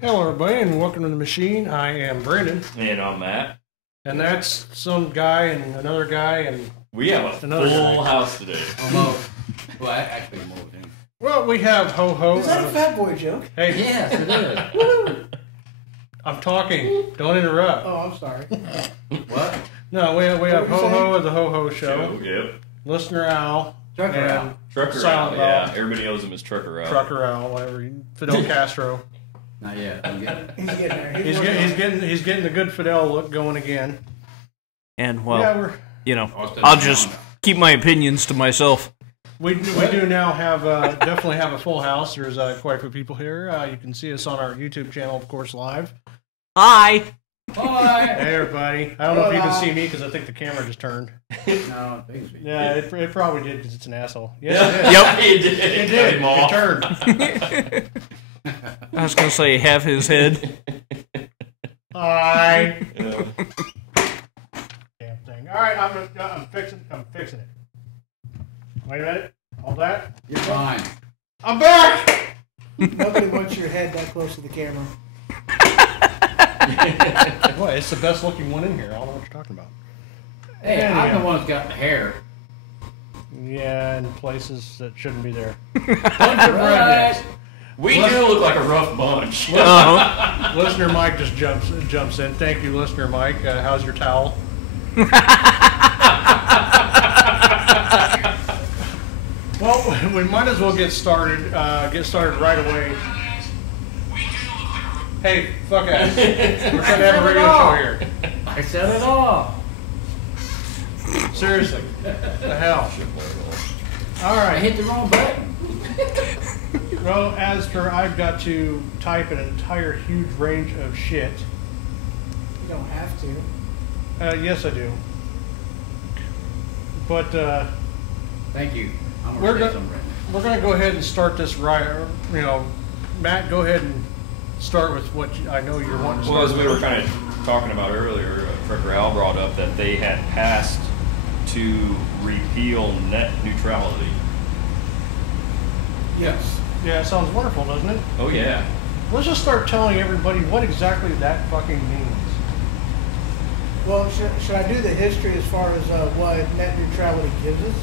Hello, everybody, and welcome to the machine. I am Brandon. And I'm Matt. And that's some guy and another guy and we have a full house today. Well, actually, I'm over him. Well, we have Ho Ho. Is that a fat boy joke? Hey, Yes, it is. I'm talking. Don't interrupt. Oh, I'm sorry. What? No, we have were you Ho Ho of the Ho Ho Show. Yep. Listener Owl. Trucker and Owl. Trucker Silent Owl. Yeah, Owl. everybody knows him as Trucker Owl. Trucker Owl, whatever. Fidel Castro. Not yet. I'm getting it. He's getting there. He's getting the good Fidel look going again. And well, Yeah, I'll just keep my opinions to myself. we do now have definitely have a full house. There's quite a few people here. You can see us on our YouTube channel, of course, live. Hi. Bye. Hey, everybody. I don't know if you can see me because I think the camera just turned. No, things. Yeah, it probably did because it's an asshole. Yes, Yeah. it Yep. did. It It him off. turned. I was gonna say half his head. Hi. Yeah. Damn thing. All right, I'm fixing it. Wait a minute. All that. You're fine. I'm back. Nobody wants your head that close to the camera. Boy, it's the best looking one in here. I don't know what you're talking about. Hey, I'm the one that's got the hair. Yeah, in places that shouldn't be there. Right. We do look like a rough bunch. Listener Mike just jumps in. Thank you, Listener Mike. How's your towel? Well, we might as well get started. Get started right away. Hey, fuck ass. We're trying to have a radio show here. I said it all. Seriously. The hell. All I right. hit the wrong button. Well, as per, I've got to type an entire huge range of shit. You don't have to. Yes, I do. But Thank you. I'm We're gonna say go- something right now. we're going to go ahead and start this right. You know, Matt, go ahead and start with what I know you're wanting to Well, start as we were with. kind of talking about earlier, Trucker Owl brought up that they had passed to repeal net neutrality. Yes. Yeah, it sounds wonderful, doesn't it? Oh yeah. Let's just start telling everybody what exactly that fucking means. Well, should I do the history as far as what net neutrality gives us?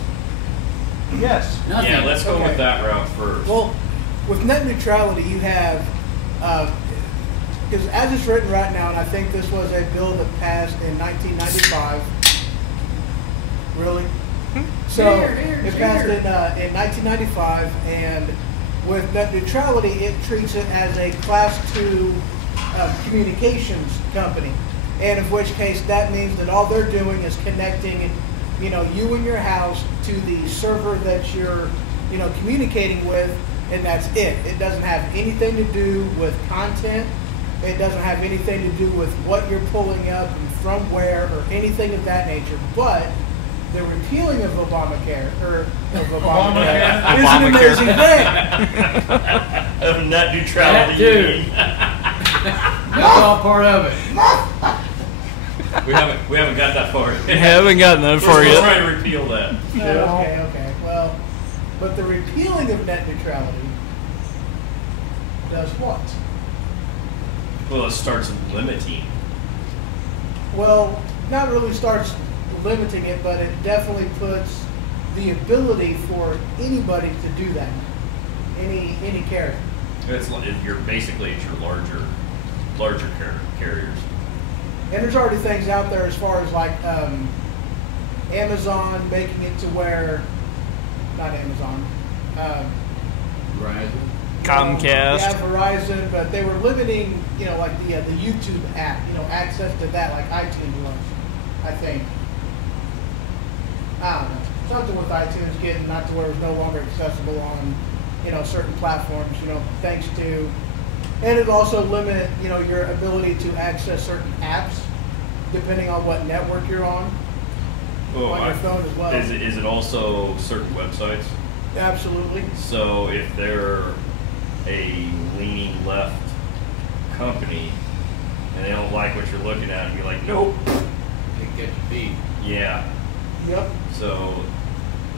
Yes. Nothing. Yeah, let's go Okay. with that route first. Well, with net neutrality, you have, because as it's written right now, and I think this was a bill that passed in 1995. Really? So it passed in 1995, and with net neutrality, it treats it as a Class 2 communications company, and in which case that means that all they're doing is connecting, you and your house to the server that you're, communicating with, and that's it. It doesn't have anything to do with content. It doesn't have anything to do with what you're pulling up and from where or anything of that nature. But the repealing of Obamacare, is an amazing thing. Of net neutrality. That too. That's all part of it. We haven't got that far yet. I haven't gotten that far We're yet. trying to repeal that. Okay. Well, but the repealing of net neutrality does what? Well, it starts limiting. Well, not really starts limiting it, but it definitely puts the ability for anybody to do that. Any carrier. It's your larger carriers. And there's already things out there as far as like Amazon making it to where, not Amazon, Verizon. Comcast. Yeah, Verizon, but they were limiting, like the YouTube app, access to that, like iTunes was, I think. I don't know. Something with iTunes getting not to where it's no longer accessible on, certain platforms, thanks to, and it also limit, your ability to access certain apps, depending on what network you're on your phone as well. Is it also certain websites? Absolutely. So if they're a leaning left company and they don't like what you're looking at, you're like, nope. They get your feed. Yeah. Yep. So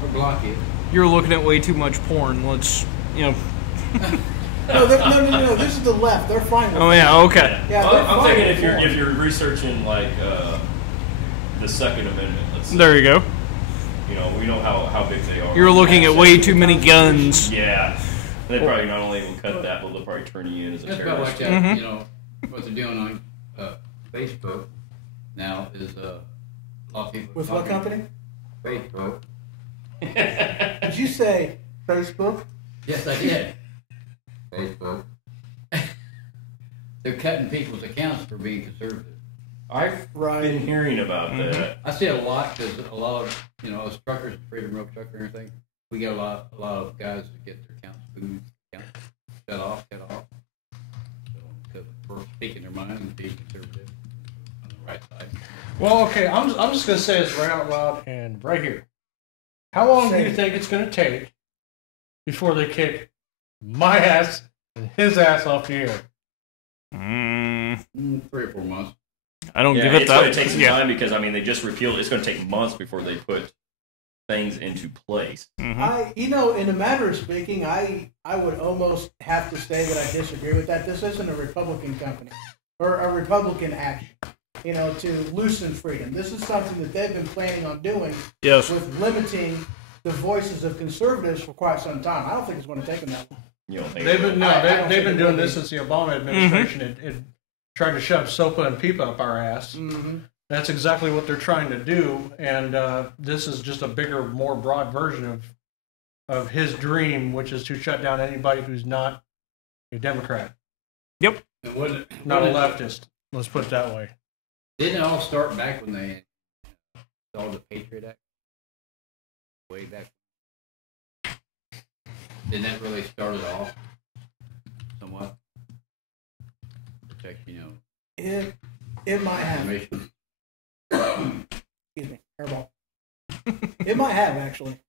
Or block you. You're looking at way too much porn. Let's, No. This is the left. They're fine with Oh yeah, okay. Yeah, Well, they're I'm fine thinking with if you're researching like the Second Amendment, let's say, There you go. you know, we know how big they are. You're looking at way too many guns. Yeah. They probably not only will cut that, but they'll probably turn you in as a It's about like terrorist. that, you know, what they're doing on Facebook now is a lot of people. are With what talking- company? Facebook. Did you say Facebook? Yes, I did. Facebook. They're cutting people's accounts for being conservative. I've Right. been hearing about that. I see it a lot because a lot of, you know, us truckers, Freedom Road Trucker and everything, we get a lot of guys that get their accounts booed, accounts cut off. So, for speaking their mind and being conservative on the right side. Well, okay, I'm just going to say this right out loud and right here. How long do you think it's going to take before they kick my ass and his ass off the air? 3 or 4 months. I don't Yeah, give it it's that. going to take some yeah. time because, I mean, they just repealed. It's going to take months before they put things into place. In a matter of speaking, I would almost have to say that I disagree with that. This isn't a Republican company or a Republican action, to loosen freedom. This is something that they've been planning on doing Yes. with limiting the voices of conservatives for quite some time. I don't think it's going to take them that long. You don't think They've so? been I don't they've think been it doing will this be. since the Obama administration. It tried to shove SOPA and PIPA up our ass. Mm-hmm. That's exactly what they're trying to do, and this is just a bigger, more broad version of his dream, which is to shut down anybody who's not a Democrat, Yep. And what, not a what leftist. Let's put it that way. Didn't it all start back when they installed the Patriot Act? Way back. Didn't that really start it off somewhat? Protect, It might have. information. Excuse me, hairball. It might have actually.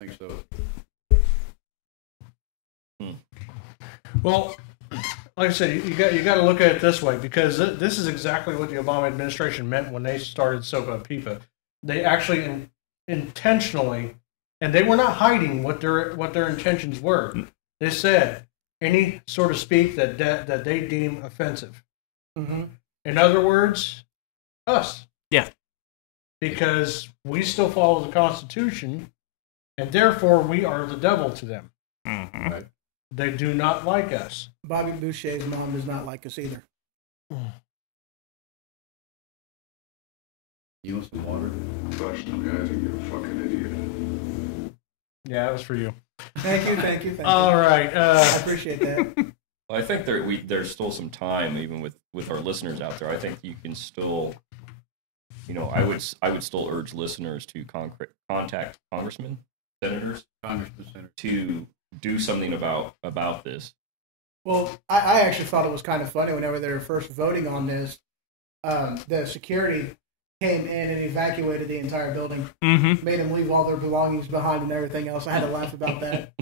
I think so. Well, like I said, you got to look at it this way, because this is exactly what the Obama administration meant when they started SOPA and PIPA. They actually intentionally, and they were not hiding what their intentions were. They said any sort of speak that they deem offensive. Mm-hmm. In other words, us. Yeah. Because we still follow the Constitution, and therefore we are the devil to them. Right. They do not like us. Bobby Boucher's mom does not like us either. You want some water? Professional guys, you're a fucking idiot. Yeah, that was for you. Thank you. All right. I appreciate that. Well, I think there's still some time, even with our listeners out there. I think you can still, I would still urge listeners to contact congressmen, senators, Congressman Center. to do something about this. Well, I actually thought it was kind of funny whenever they were first voting on this. The security came in and evacuated the entire building, made them leave all their belongings behind and everything else. I had to laugh about that.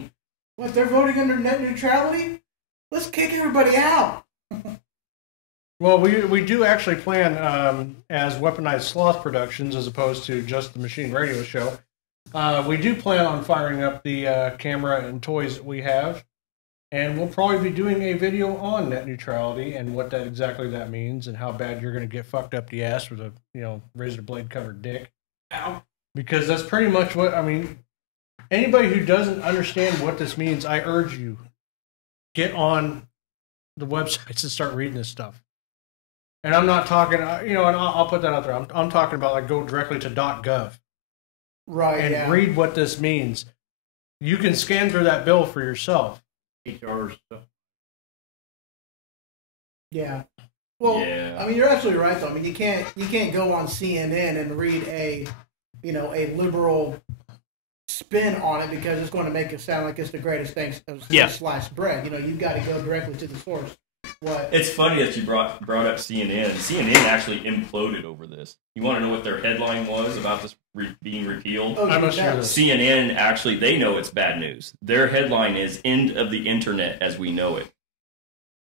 What, they're voting under net neutrality? Let's kick everybody out. Well, we do actually plan as Weaponized Sloth Productions, as opposed to just the Machine Radio Show. We do plan on firing up the camera and toys that we have, and we'll probably be doing a video on net neutrality and what exactly that means, and how bad you're going to get fucked up the ass with a razor blade covered dick. Ow. Because that's pretty much what I mean. Anybody who doesn't understand what this means, I urge you, get on the websites and start reading this stuff. And I'm not talking, and I'll put that out there. I'm talking about like go directly to .gov Right, and yeah. read what this means. You can scan through that bill for yourself. HR stuff. Yeah. Well, Yeah. I mean, you're absolutely right, though. I mean, you can't go on CNN and read a liberal spin on it, because it's going to make it sound like it's the greatest thing Yeah. sliced bread. You've got to go directly to the source. What? It's funny that you brought up CNN. CNN actually imploded over this. You want to know what their headline was about this being repealed? Oh, I must that- hear this. CNN actually, they know it's bad news. Their headline is "End of the Internet as we know it."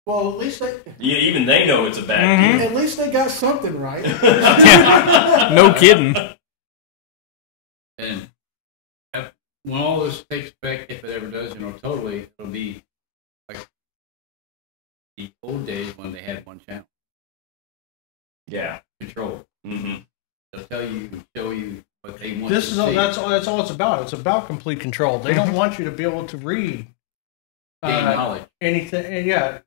Well, at least Even they know it's a bad deal. at least they got something right. No kidding. And when all this takes effect, if it ever does, totally, it'll be like old days when they had one channel. Yeah. Control. Mm-hmm. They'll tell you, show you what they want This you is to all, see. that's all it's about. It's about complete control. They don't want you to be able to read Gain knowledge. anything. And yeah,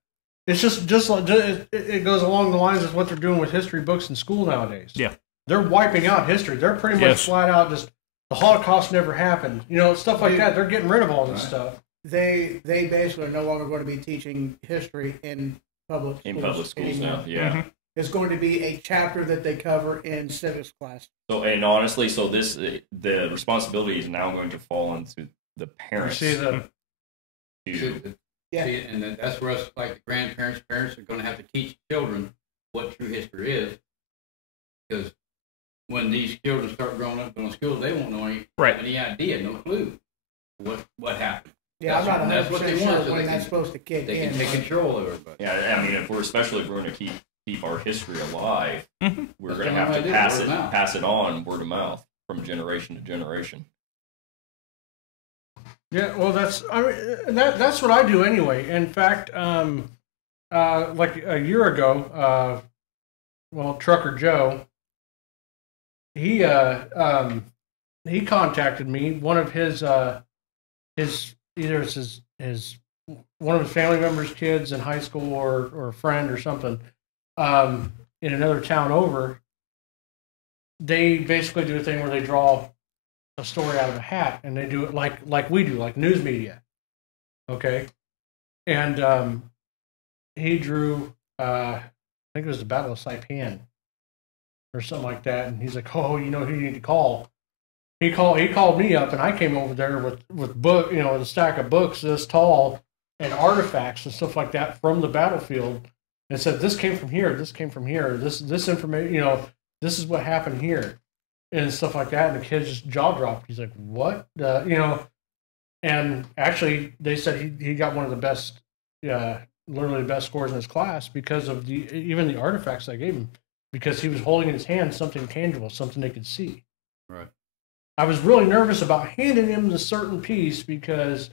it's just like it goes along the lines of what they're doing with history books in school nowadays. Yeah. They're wiping out history. They're pretty much Yes. flat out just the Holocaust never happened. You know, stuff like Dude. that. They're getting rid of all this Right. stuff. They basically are no longer going to be teaching history in public schools. In public schools anymore. now. Yeah. Mhm. It's going to be a chapter that they cover in civics class. So, and honestly, so the responsibility is now going to fall into the You parents. see the to, Yeah. See, and then that's where us, like the grandparents, parents are going to have to teach children what true history is. Because when these children start growing up going to school, they won't know Right. any idea, no clue what happened. Yeah, I'm not That's what 100% they want, sure so when they that's can- supposed to kick They in. can take but- control over it. yeah, I mean, especially if we're going to keep our history alive, Mhm. we're That's going to the only have way to to do it, pass word it of mouth. pass it on word of mouth from generation to generation. Yeah, well, that's what I do anyway. In fact, like a year ago, Trucker Joe, he contacted me. One of his either it's his one of his family members' kids in high school or a friend or something in another town over. They basically do a thing where they draw a story out of a hat, and they do it like we do, like news media. Okay, and he drew, I think it was the Battle of Saipan or something like that, and he's like, "Oh, you know who you need to call." He called me up, and I came over there with book, with a stack of books this tall and artifacts and stuff like that from the battlefield, and said, "This came from here. This came from here. This information, this is what happened here." And stuff like that, and the kid just jaw dropped. He's like, "What?" And actually, they said he got one of the best, literally the best scores in his class because of even the artifacts I gave him, because he was holding in his hand something tangible, something they could see. Right. I was really nervous about handing him the certain piece because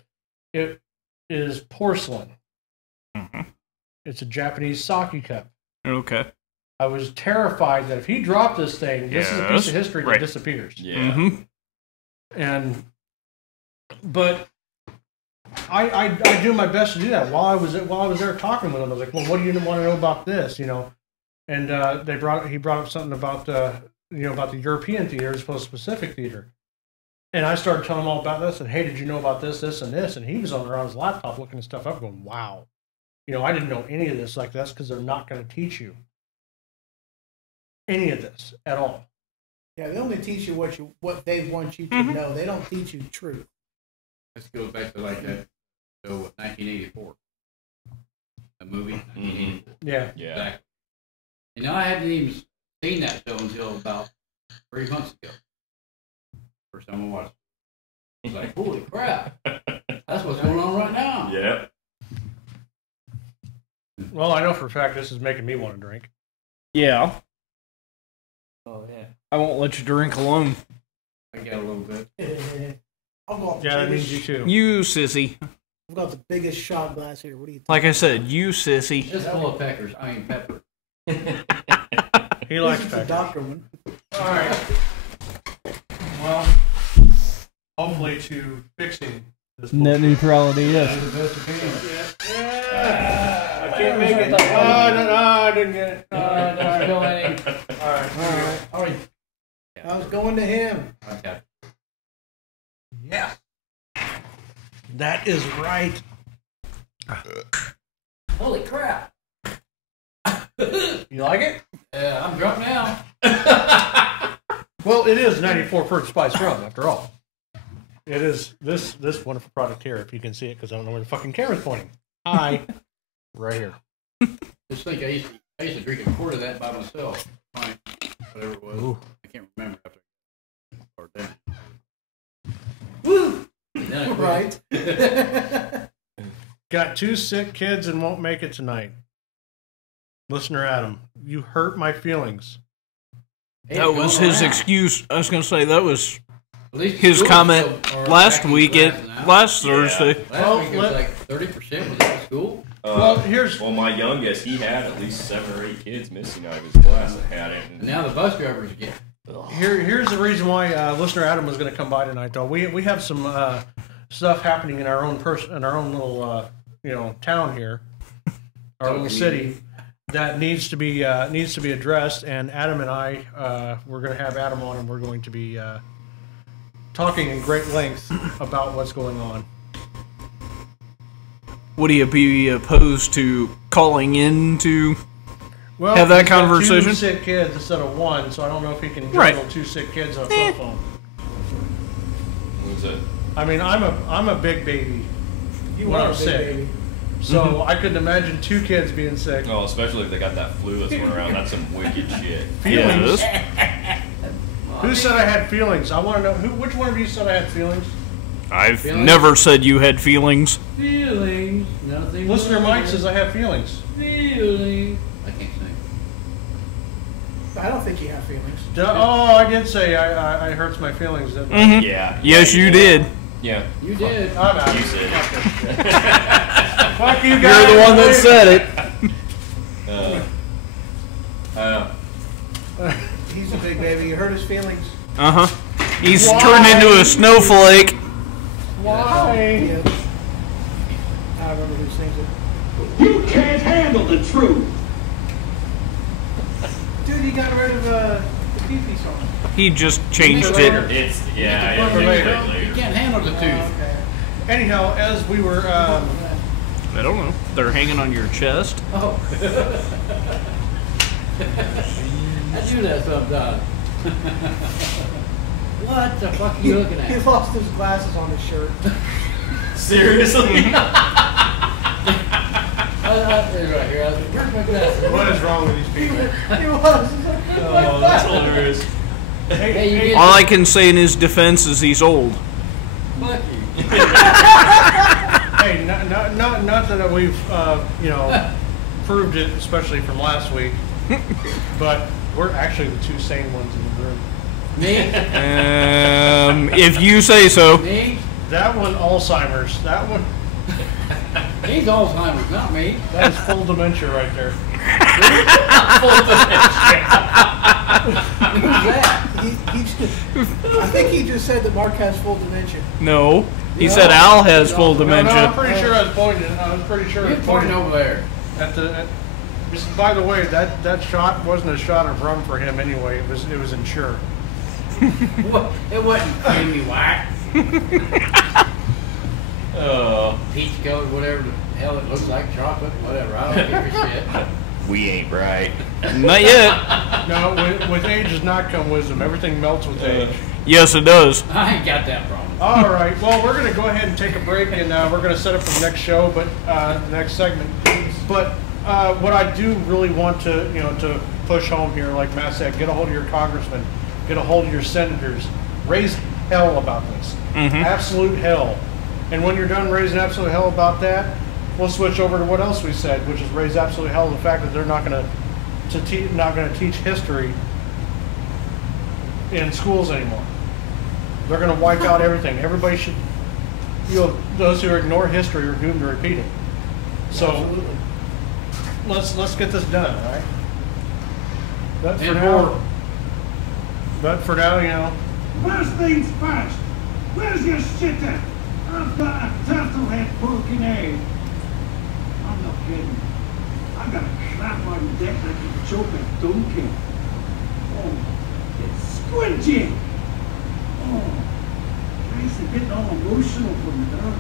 it is porcelain. Mhm. It's a Japanese sake cup. Okay. I was terrified that if he dropped this thing, this is a piece of Yes, history right. that disappears. Yeah. Mm-hmm. But I do my best to do that. While I was there talking with him, I was like, "Well, what do you want to know about this?" And he brought up something about about the European theater as opposed to Pacific theater, and I started telling him all about this. And hey, did you know about this, this, and this? And he was on his laptop looking at stuff up, going, "Wow, I didn't know any of this." Like, that's because they're not going to teach you any of this at all. Yeah, they only teach you what they want you to know. They don't teach you truth. This goes back to like that. So 1984, a movie. 1984. Yeah. Yeah. Exactly. And I hadn't even seen that show until about 3 months ago. First time I watched it. I was like, holy crap. That's what's going on right now. Yeah. Well, I know for a fact this is making me want to drink. Yeah. Oh, yeah. I won't let you drink alone. I got a little bit. I've got the Yeah, that biggest, means you too. You sissy. I've got the biggest shot glass here. What do you think? Like I said, you sissy. Just full of peppers. I mean, pepper. He likes This is the peppers. doctor one. All right. Well, hopefully to fixing this. Net neutrality, yes. Yeah. I can't make it. No, I didn't get it. Still All any. right. All right. I was going to him. Okay. Yeah. That is right. Holy crap. You like it? Yeah, I'm drunk now. Well, it is 94 proof spice rum, after all. It is this wonderful product here, if you can see it, because I don't know where the fucking camera's pointing. Hi. Right here. Just think I used to drink a quart of that by myself. Fine. Whatever it was. Ooh. I can't remember after or then. Woo! And then I quit. Right. Got 2 sick kids and won't make it tonight. Listener Adam, you hurt my feelings. Hey, That was going his around. excuse. I was going to say, that was At least his schools comment still are last back in week classes now. last Yeah. Thursday. Last Well, week it was like 30% was at school. Well, my youngest, he had at least 7 or 8 kids missing out of his class that had it. And now the bus drivers get. here's the reason why listener Adam was going to come by tonight. Though we have some stuff happening in our own little town here, our little city, that needs to be addressed. And Adam and I we're going to have Adam on, and we're going to be talking in great length about what's going on. Would he be opposed to calling in to? Well, Have that he's got conversation? 2 sick kids instead of 1, so I don't know if he can Right. juggle 2 sick kids on a cell phone. What was it? I mean, I'm a big baby, You When are I'm a big sick. baby. so I couldn't imagine 2 kids being sick. Oh, especially if they got that flu that's going around. That's some wicked shit. Feelings? Yes. Who said I had feelings? I want to know which one of you said I had feelings. I've Feelings? never said you had feelings. Feelings, nothing. Listener but Mike says I have feelings. feelings. I can't sing. I don't think you have feelings. I did say I hurts my feelings. Didn't I? Mhm. Yeah. Yes, you did. Yeah. You did. I'm out. You said it. Fuck you guys. You're the one that said it. He's a big baby. You hurt his feelings. Uh huh. He's Why? turned into a snowflake. Why? Yeah. I don't remember who sings it. You can't handle the truth. Dude, you got rid of the pee-pee song. He just changed it. It's For yeah. later. You can't handle the tooth. Okay. Anyhow, as we were, I don't know. They're hanging on your chest. Oh. I do that sometimes. What the fuck are you looking He at? lost his glasses on his shirt. Seriously? Right here. I was like, where's my glasses? what is wrong with these people? He was. Oh, that's hilarious. Hey, you get All I can say in his defense is he's old. fuck you. Hey, not that we've proved it, especially from last week, but we're actually the 2 sane ones in the room. Me? If you say so. Me? That one, Alzheimer's. That one, He's Alzheimer's, not me. that is full dementia right there. Who's that? I think he just said that Mark has full dementia. No. He said Al has full No, I'm dementia. pretty sure I was pointing. I was pretty sure I You're was pointing pointing over there. at the. By the way, that shot wasn't a shot of rum for him anyway. It was insured. What? It wasn't creamy white. Peach colored, whatever the hell it looks like, chocolate, whatever. I don't give a shit. We ain't right. Not yet. No, with age does not come wisdom. Everything melts with age. Yes, it does. I ain't got that problem. All right. Well, we're going to go ahead and take a break, and we're going to set up for the next show, but the next segment. But what I do really want to push home here, like Matt said, get a hold of your congressman, get a hold of your senators, raise hell about this, absolute hell. And when you're done raising absolute hell about that, we'll switch over to what else we said, which is raise absolute hell the fact that they're not going to teach history in schools anymore. They're going to wipe out everything. Everybody should, those who ignore history are doomed to repeat it. So Absolutely. let's get this done, all right? But for And now, First things first. Where's your shitter? I've got a turtle head broken egg. I'm not kidding. I got a crap on deck that can choke a donkey. Oh, it's squidgy. Oh, Christ, I'm getting all emotional from the dark.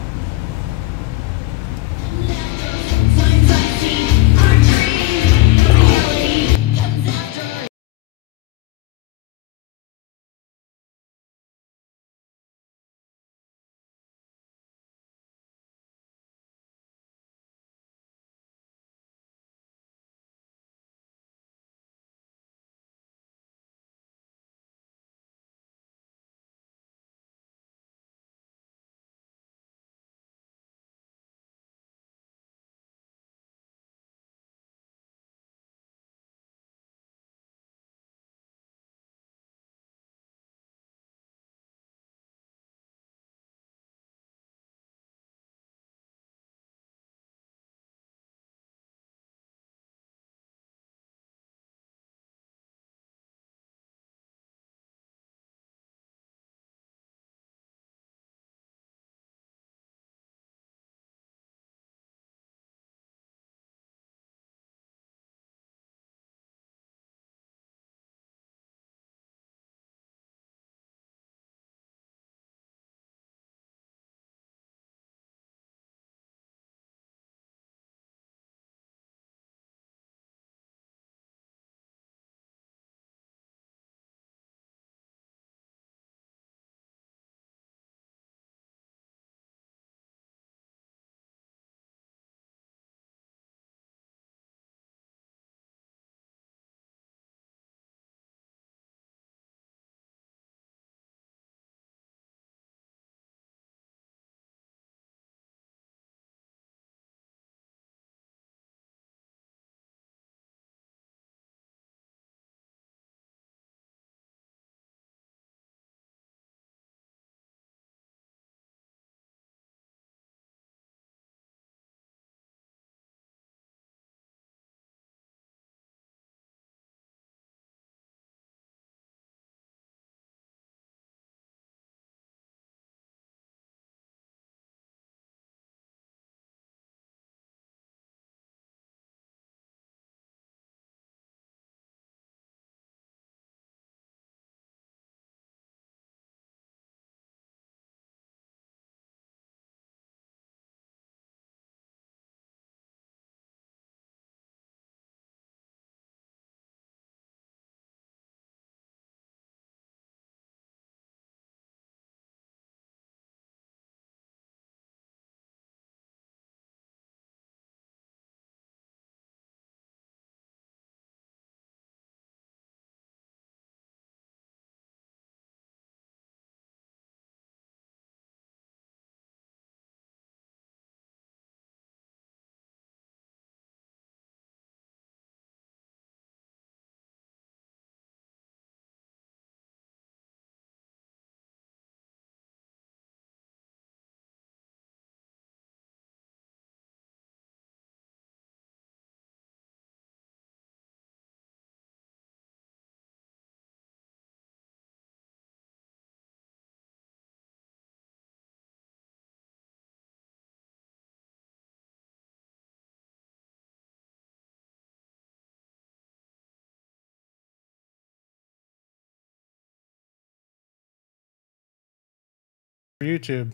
YouTube.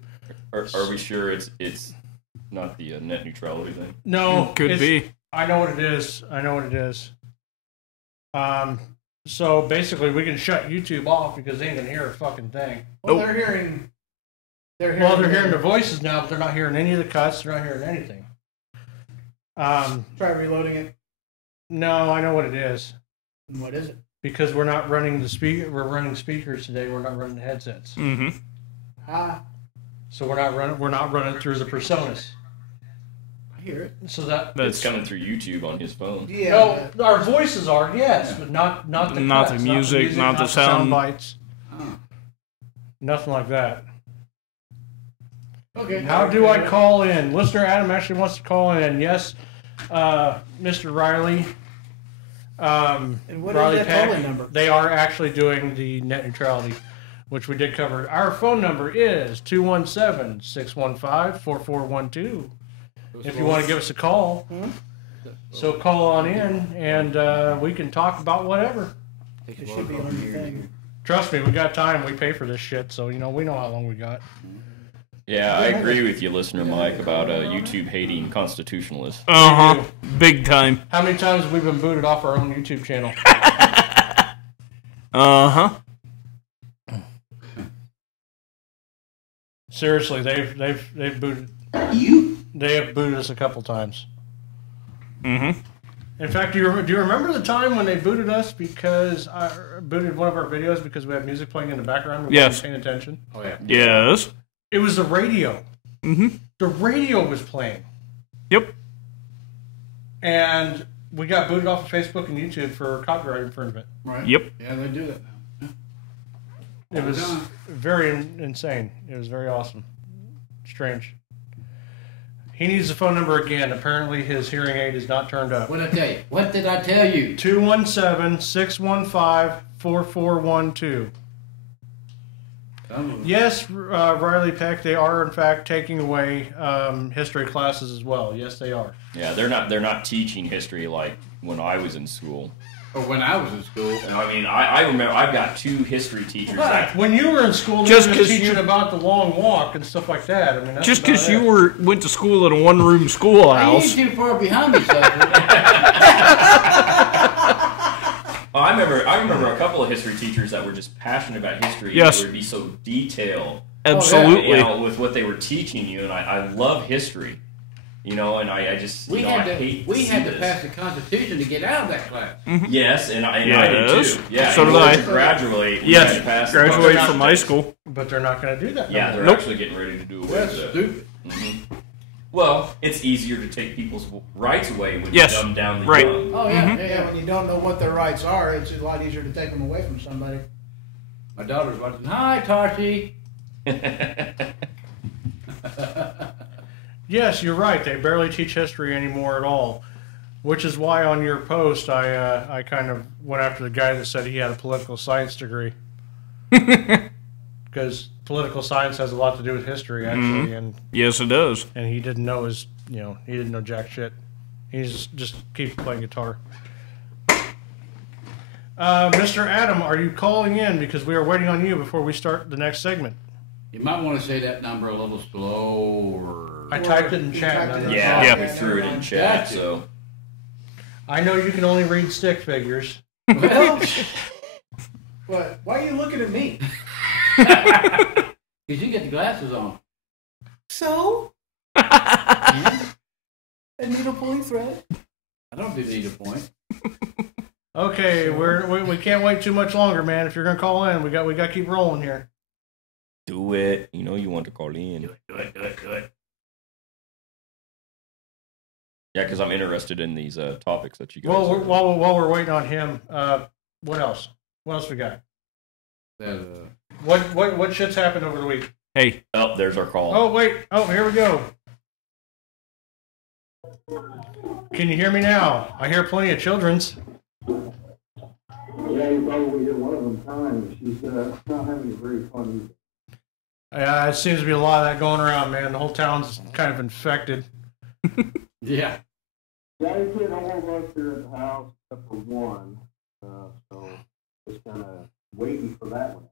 Are we sure it's not the net neutrality thing? No, Could be. I know what it is. So basically, we can shut YouTube off because they ain't gonna hear a fucking thing. Well, Nope. they're hearing They're voices now, but they're not hearing any of the cuts. They're not hearing anything. Try reloading it. No, I know what it is. And what is it? Because we're not running the speaker. We're running speakers today. We're not running the headsets. Mm-hmm. Ah, So we're not running through the personas. I hear it. So that It's coming through YouTube on his phone. Yeah. no, our voices are yes, but not the Not cuts, the music, not the sound. bites, Oh. nothing like that. Okay. How do I call in? Listener Adam actually wants to call in. Yes, Mr. Riley. And what is Riley that Peck, call-in number? They are actually doing the net neutrality, which we did cover. Our phone number is 217-615-4412. If you want to give us a call. So call on in, and we can talk about whatever. It should be on the thing. Trust me, we got time. We pay for this shit, so we know how long we got. Yeah, I agree with you, listener Mike, about YouTube hating constitutionalists. Uh-huh. Big time. How many times have we been booted off our own YouTube channel? Uh-huh. Seriously, they've booted. They have booted us a couple times. Mm-hmm. In fact, do you remember the time when they booted us because I booted one of our videos because we had music playing in the background? We Yes. weren't paying attention. Oh yeah. Yes. It was the radio. Mm-hmm. The radio was playing, Yep. and we got booted off of Facebook and YouTube for copyright infringement. Right. Yep. Yeah, they do that now. It was done. very insane. It was very awesome. Strange. He needs the phone number again. Apparently, his hearing aid is not turned up. What did I tell you? What did I tell you? 217-615-4412. Yes, Riley Peck, they are in fact taking away history classes as well. Yes, they are. Yeah, they're not teaching history like when I was in school. Or when I was in school. And I mean, I remember I've got 2 history teachers. That, When you were in school, they Just were 'cause teaching you- about the long walk and stuff like that. I mean, that's Just about because it. you went to school in a one-room You ain't schoolhouse. too far behind me, son. I remember a couple of history teachers that were just passionate about history. Yes. They would be so detailed. Absolutely. You know, with what they were teaching you, and I love history. You know, and I just We you know, had I to hate had to this. pass the Constitution to get out of that class. Yes, and I did Yes. too. Yeah, So in did order I. to graduate. we Yes. had to pass the Graduated from Constitution. high school. But they're not going to do that. Yeah, no they're more. actually getting ready to do away That's with it. stupid. Well, it's easier to take people's rights away when Yes. you dumb down the Right. young. Oh yeah, Yeah, when you don't know what their rights are, it's a lot easier to take them away from somebody. My daughter's watching. Hi, Tashi. Yes, you're right. They barely teach history anymore at all, which is why on your post I kind of went after the guy that said he had a political science degree, because political science has a lot to do with history actually, Yes, it does. and he didn't know he didn't know jack shit. He's just keeps playing guitar. Mr. Adam, are you calling in? Because we are waiting on you before we start the next segment. You might want to say that number a little slower. I typed it in You chat. typed and it I in didn't- Yeah, Yeah. we threw it in chat, Gotcha. so. I know you can only read stick figures. Well, What? Why are you looking at me? because you get the glasses on. So? Yeah. A needle pulling thread? I don't do need a point. Okay, we can't wait too much longer, man. If you're gonna call in, we got to keep rolling here. Do it. You know you want to call in. Do it. Yeah, because I'm interested in these topics that you guys. Well, are- while we're waiting on him, what else? What else we got? That, What shit's happened over the week? Hey, Oh, there's our call. Oh wait, here we go. Can you hear me now? I hear plenty of children's. Yeah, you probably get one of them times. She's not having it very fun. It seems to be a lot of that going around, man. The whole town's kind of infected. yeah. Yeah, you can't all of us here at the house except for one. So just kind of waiting for that one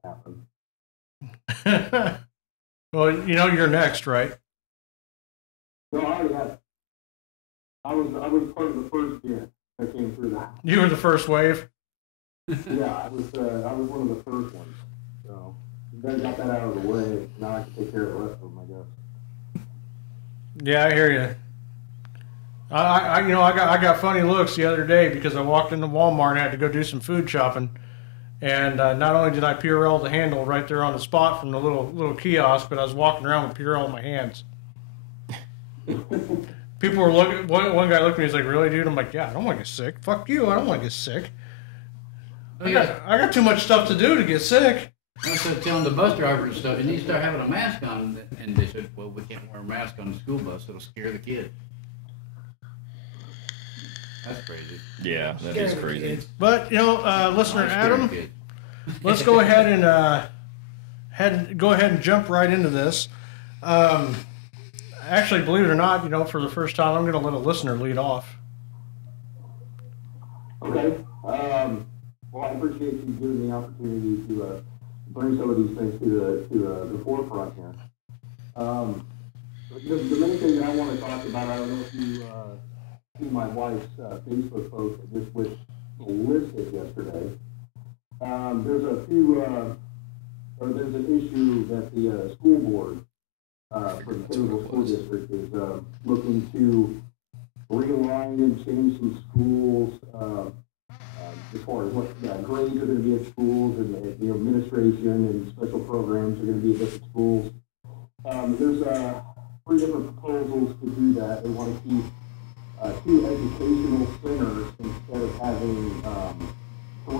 to happen. Well, you know you're next, right? No, I already had. I was part of the first gen that came through that. You were the first wave. Yeah, I was one of the first ones. So then got that out of the way. Now I can take care of the rest of them, I guess. Yeah, I hear you. I got funny looks the other day because I walked into Walmart and had to go do some food shopping, and not only did I Purell the handle right there on the spot from the little kiosk, but I was walking around with Purell in my hands. People were looking. One guy looked at me. He's like, "Really, dude?" I'm like, "Yeah, I don't want to get sick. Fuck you. I don't want to get sick. I got too much stuff to do to get sick." I started telling the bus drivers and stuff, you need to start having a mask on. And they said, well, we can't wear a mask on the school bus. It'll scare the kids. That's crazy. Yeah, that is crazy. But listener Adam, let's go ahead and jump right into this. Actually, believe it or not, for the first time, I'm going to let a listener lead off. Okay. Well, I appreciate you giving me the opportunity to bring some of these things to the forefront here. The main thing that I want to talk about, I don't know if you see my wife's Facebook post that just was listed yesterday. There's an issue that the school board for the Taylorville School District is looking to realign and change some schools as far as what grades are going to be at schools and the administration and special programs are going to be at different schools. There's 3 different proposals to do that. They want to keep 2 educational centers instead of having 3.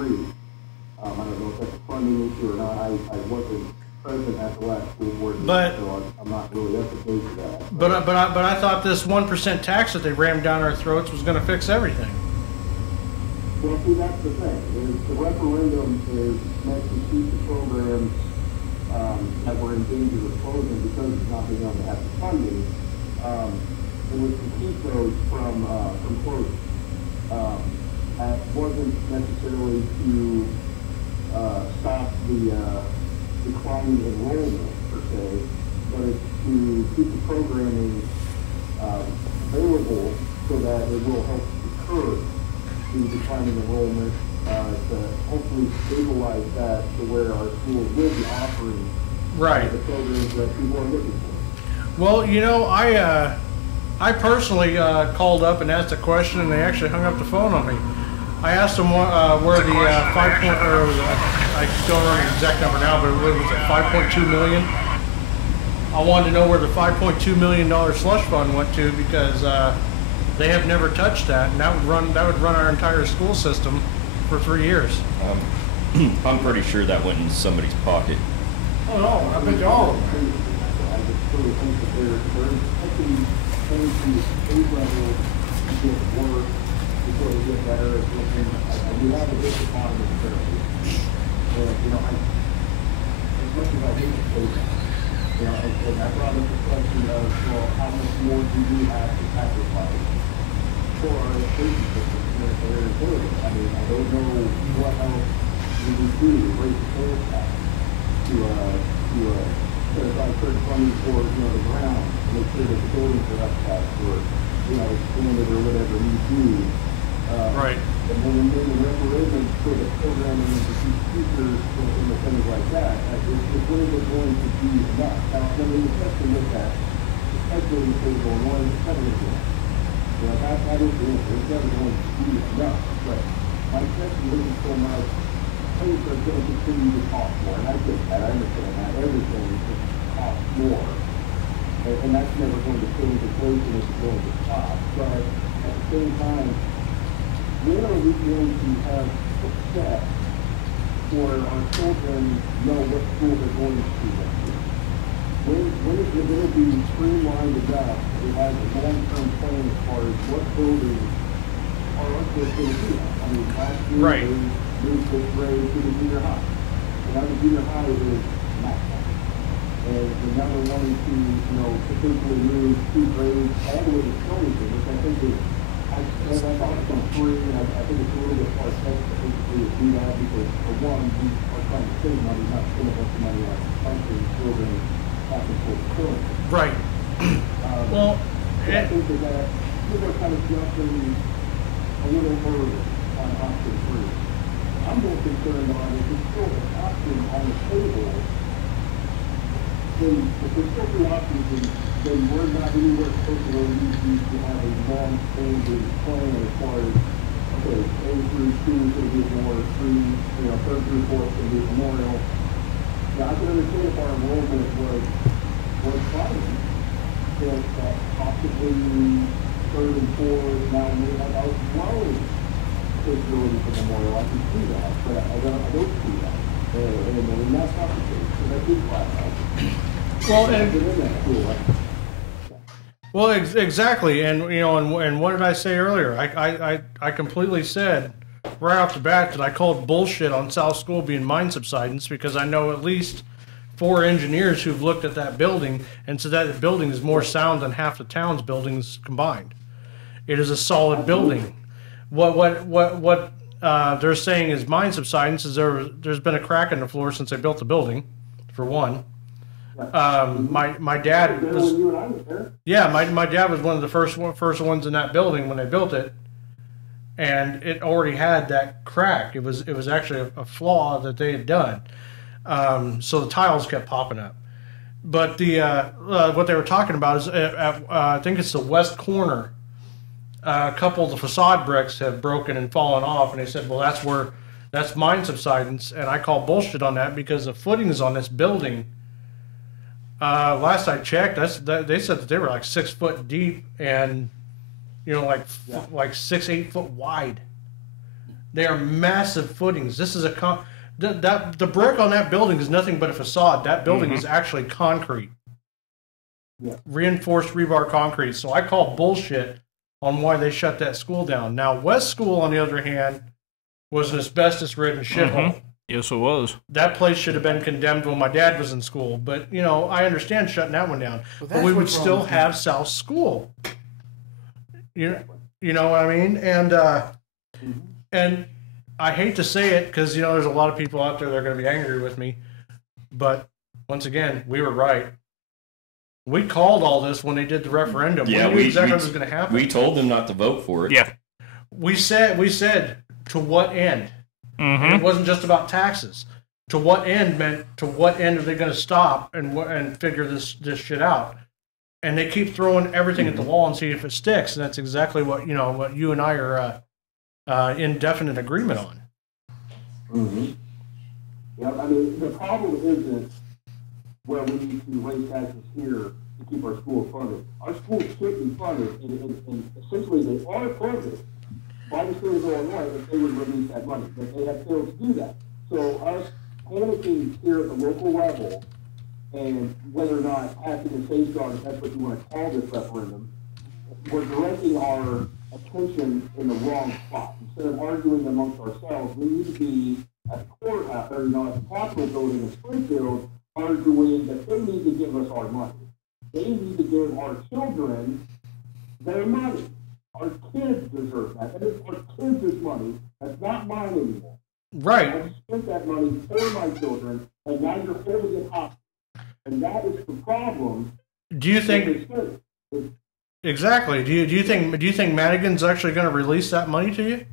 I don't know if that's a funding issue or not. I wasn't present at the last school board meeting, so I'm not really up to date with that. But I thought this 1% tax that they rammed down our throats was going to fix everything. Well, see, that's the thing. The referendum is meant to keep the programs that were in danger of closing because it's not being able to have the funding. It was to keep those from closing. That wasn't necessarily to stop the declining enrollment per se, but it's to keep the programming available so that it will help curb the declining enrollment, to hopefully stabilize that to where our schools will be offering the programs that people are looking for. Well, I personally called up and asked a question, and they actually hung up the phone on me. I asked them where the I don't remember the exact number now, but it was at 5.2 million. I wanted to know where the $5.2 million slush fund went to because they have never touched that, and that would run our entire school system for 3 years. I'm pretty sure that went in somebody's pocket. Oh no, I bet you all of them. I just really think that they're expecting things to the state level to get worse before they get better. We have a good economy currently. And, as much as I hate the program, and I brought up the question of, well, how much more do we have to sacrifice for our education system if they're employed? I mean, I don't know what else we would do to raise the sales tax to set aside certain funding for, the ground, to make sure that the buildings are up taxed or, expanded or whatever we do. Right. And then the referendum for the programming and the teachers and the things like that, it's really going to be enough. Now, especially with that, especially in table 1, it's never going to be enough. That is the answer. It's never going to be enough. But my question isn't so much things are going to continue to cost more, and I get that. I understand that. Everything is going to cost more. And that's never going to change the equation. It's going to stop. But at the same time, when are we going to have success where our children know what school they're going to next year? When is it going to be streamlined enough that we have a long-term plan as far as what buildings are our kids going to be at? I mean, last year they moved 6th grade to the junior high. And now the junior high is maxed out. And now they're wanting to, potentially move 2 grades all the way to Stonington, which I think is I thought it's free, and I think it's a little bit far-fetched to do that because, for one, we are trying to save money, not spend a bunch of money on country children happen for killing. Right. Well, I think that people are kind of jumping a little early on option 3. I'm more concerned on if there's still an option on the table, then if there's still 2 options, then we're not anywhere close to where we need to have a long-standing plan as far as, okay, A through 2 is going to be more, 3, 3rd through 4th is going to be Memorial. Now, I can understand if our enrollment was fine, that possibly 3rd and 4th now may have outgrown capability for Memorial. I can see that, but I don't see that. And that's not the case. So that is flat out. well, I've been in that school, right? well, exactly. And and what did I say earlier? I completely said right off the bat that I called bullshit on South School being mine subsidence because I know at least 4 engineers who've looked at that building and said that the building is more sound than half the town's buildings combined. It is a solid building. What they're saying is mine subsidence is there's been a crack in the floor since they built the building, for one. My dad was, When you and I was there, yeah, my dad was one of the first ones in that building when they built it, and it already had that crack. It was actually a flaw that they had done. So the tiles kept popping up. But the what they were talking about is I think it's the west corner. A couple of the facade bricks have broken and fallen off, and they said, well, that's mine subsidence, and I call bullshit on that because the footings on this building, last I checked, they said that they were like 6 foot deep and like 6-8 foot wide. They are massive footings. This is the brick on that building is nothing but a facade. That building is actually concrete, reinforced rebar concrete. So I call bullshit on why they shut that school down. Now, West School, on the other hand, was an asbestos-ridden shithole. Yes, it was. That place should have been condemned when my dad was in school. But, I understand shutting that one down. But we would still have South School. You know what I mean? And I hate to say it because, there's a lot of people out there that are going to be angry with me. But, once again, we were right. We called all this when they did the referendum. Yeah, we knew exactly what was going to happen. We told them not to vote for it. Yeah. We said to what end? And it wasn't just about taxes. To what end meant to what end are they going to stop and figure this shit out? And they keep throwing everything at the wall and see if it sticks. And that's exactly what what you and I are in definite agreement on. Yeah, I mean, the problem isn't where we need to raise taxes here to keep our schools funded. Our schools should be funded, and essentially they are funded by the state of Illinois if they would release that money, but they have failed to do that. So us panicking here at the local level, and whether or not having a safeguard, if that's what you want to call this referendum, we're directing our attention in the wrong spot. Instead of arguing amongst ourselves, we need to be at the courthouse, or at the Capitol building in Springfield, arguing that they need to give us our money. They need to give our children their money. Our kids deserve that. That is our kids' money. That's not mine anymore. Right. I spent that money for my children, and now you're holding it hostage. And that is the problem. Do you think exactly? Do you think Madigan's actually going to release that money to you?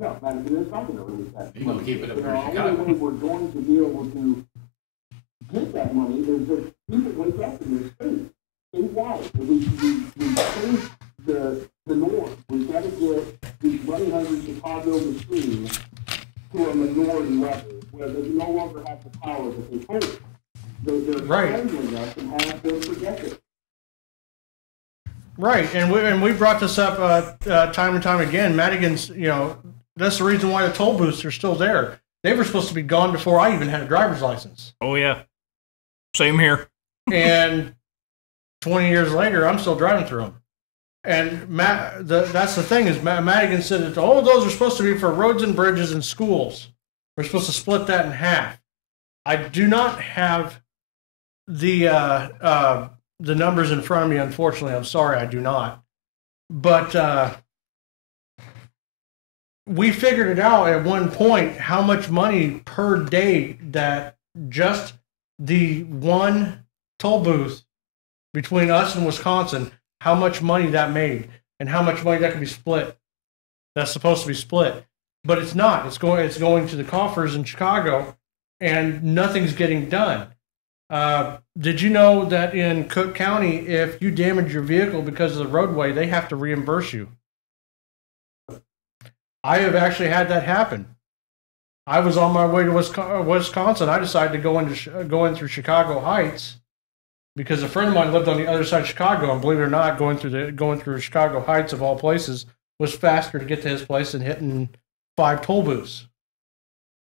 No, Madigan is not going to release that. He's going to keep it up The here in only Chicago. way we're going to be able to get that money is if people wake up in this state. Statewide. We change the norm. We've got to get these money-hungry Chicago machines to a minority level where they no longer have the power that they hold. They're handling us and have been for decades. Right, and we brought this up time and time again. Madigan's, that's the reason why the toll booths are still there. They were supposed to be gone before I even had a driver's license. Oh, yeah. Same here. And 20 years later, I'm still driving through them. And that's the thing is Madigan said that all of those are supposed to be for roads and bridges and schools. We're supposed to split that in half. I do not have the numbers in front of me, unfortunately. I'm sorry, I do not. But we figured it out at one point how much money per day that just the one toll booth between us and Wisconsin, how much money that made and how much money that can be split. That's supposed to be split, but it's not. It's going to the coffers in Chicago, and nothing's getting done. Did you know that in Cook County, if you damage your vehicle because of the roadway, they have to reimburse you? I have actually had that happen. I was on my way to Wisconsin. I decided to go in through Chicago Heights because a friend of mine lived on the other side of Chicago, and believe it or not, going through Chicago Heights of all places was faster to get to his place than hitting 5 toll booths.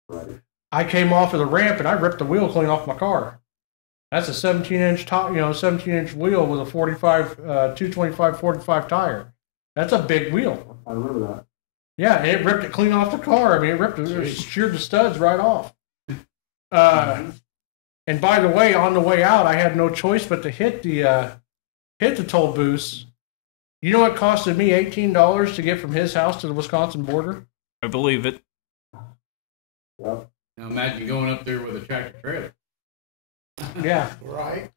Right. I came off of the ramp and I ripped the wheel clean off my car. That's a 17-inch top, 17-inch wheel with a 225/45 tire. That's a big wheel. I remember that. Yeah, it ripped it clean off the car. I mean, it sheared the studs right off. And by the way, on the way out, I had no choice but to hit the toll booths. You know what costed me $18 to get from his house to the Wisconsin border? I believe it. Yep. Now imagine going up there with a tractor trailer. Yeah. Right.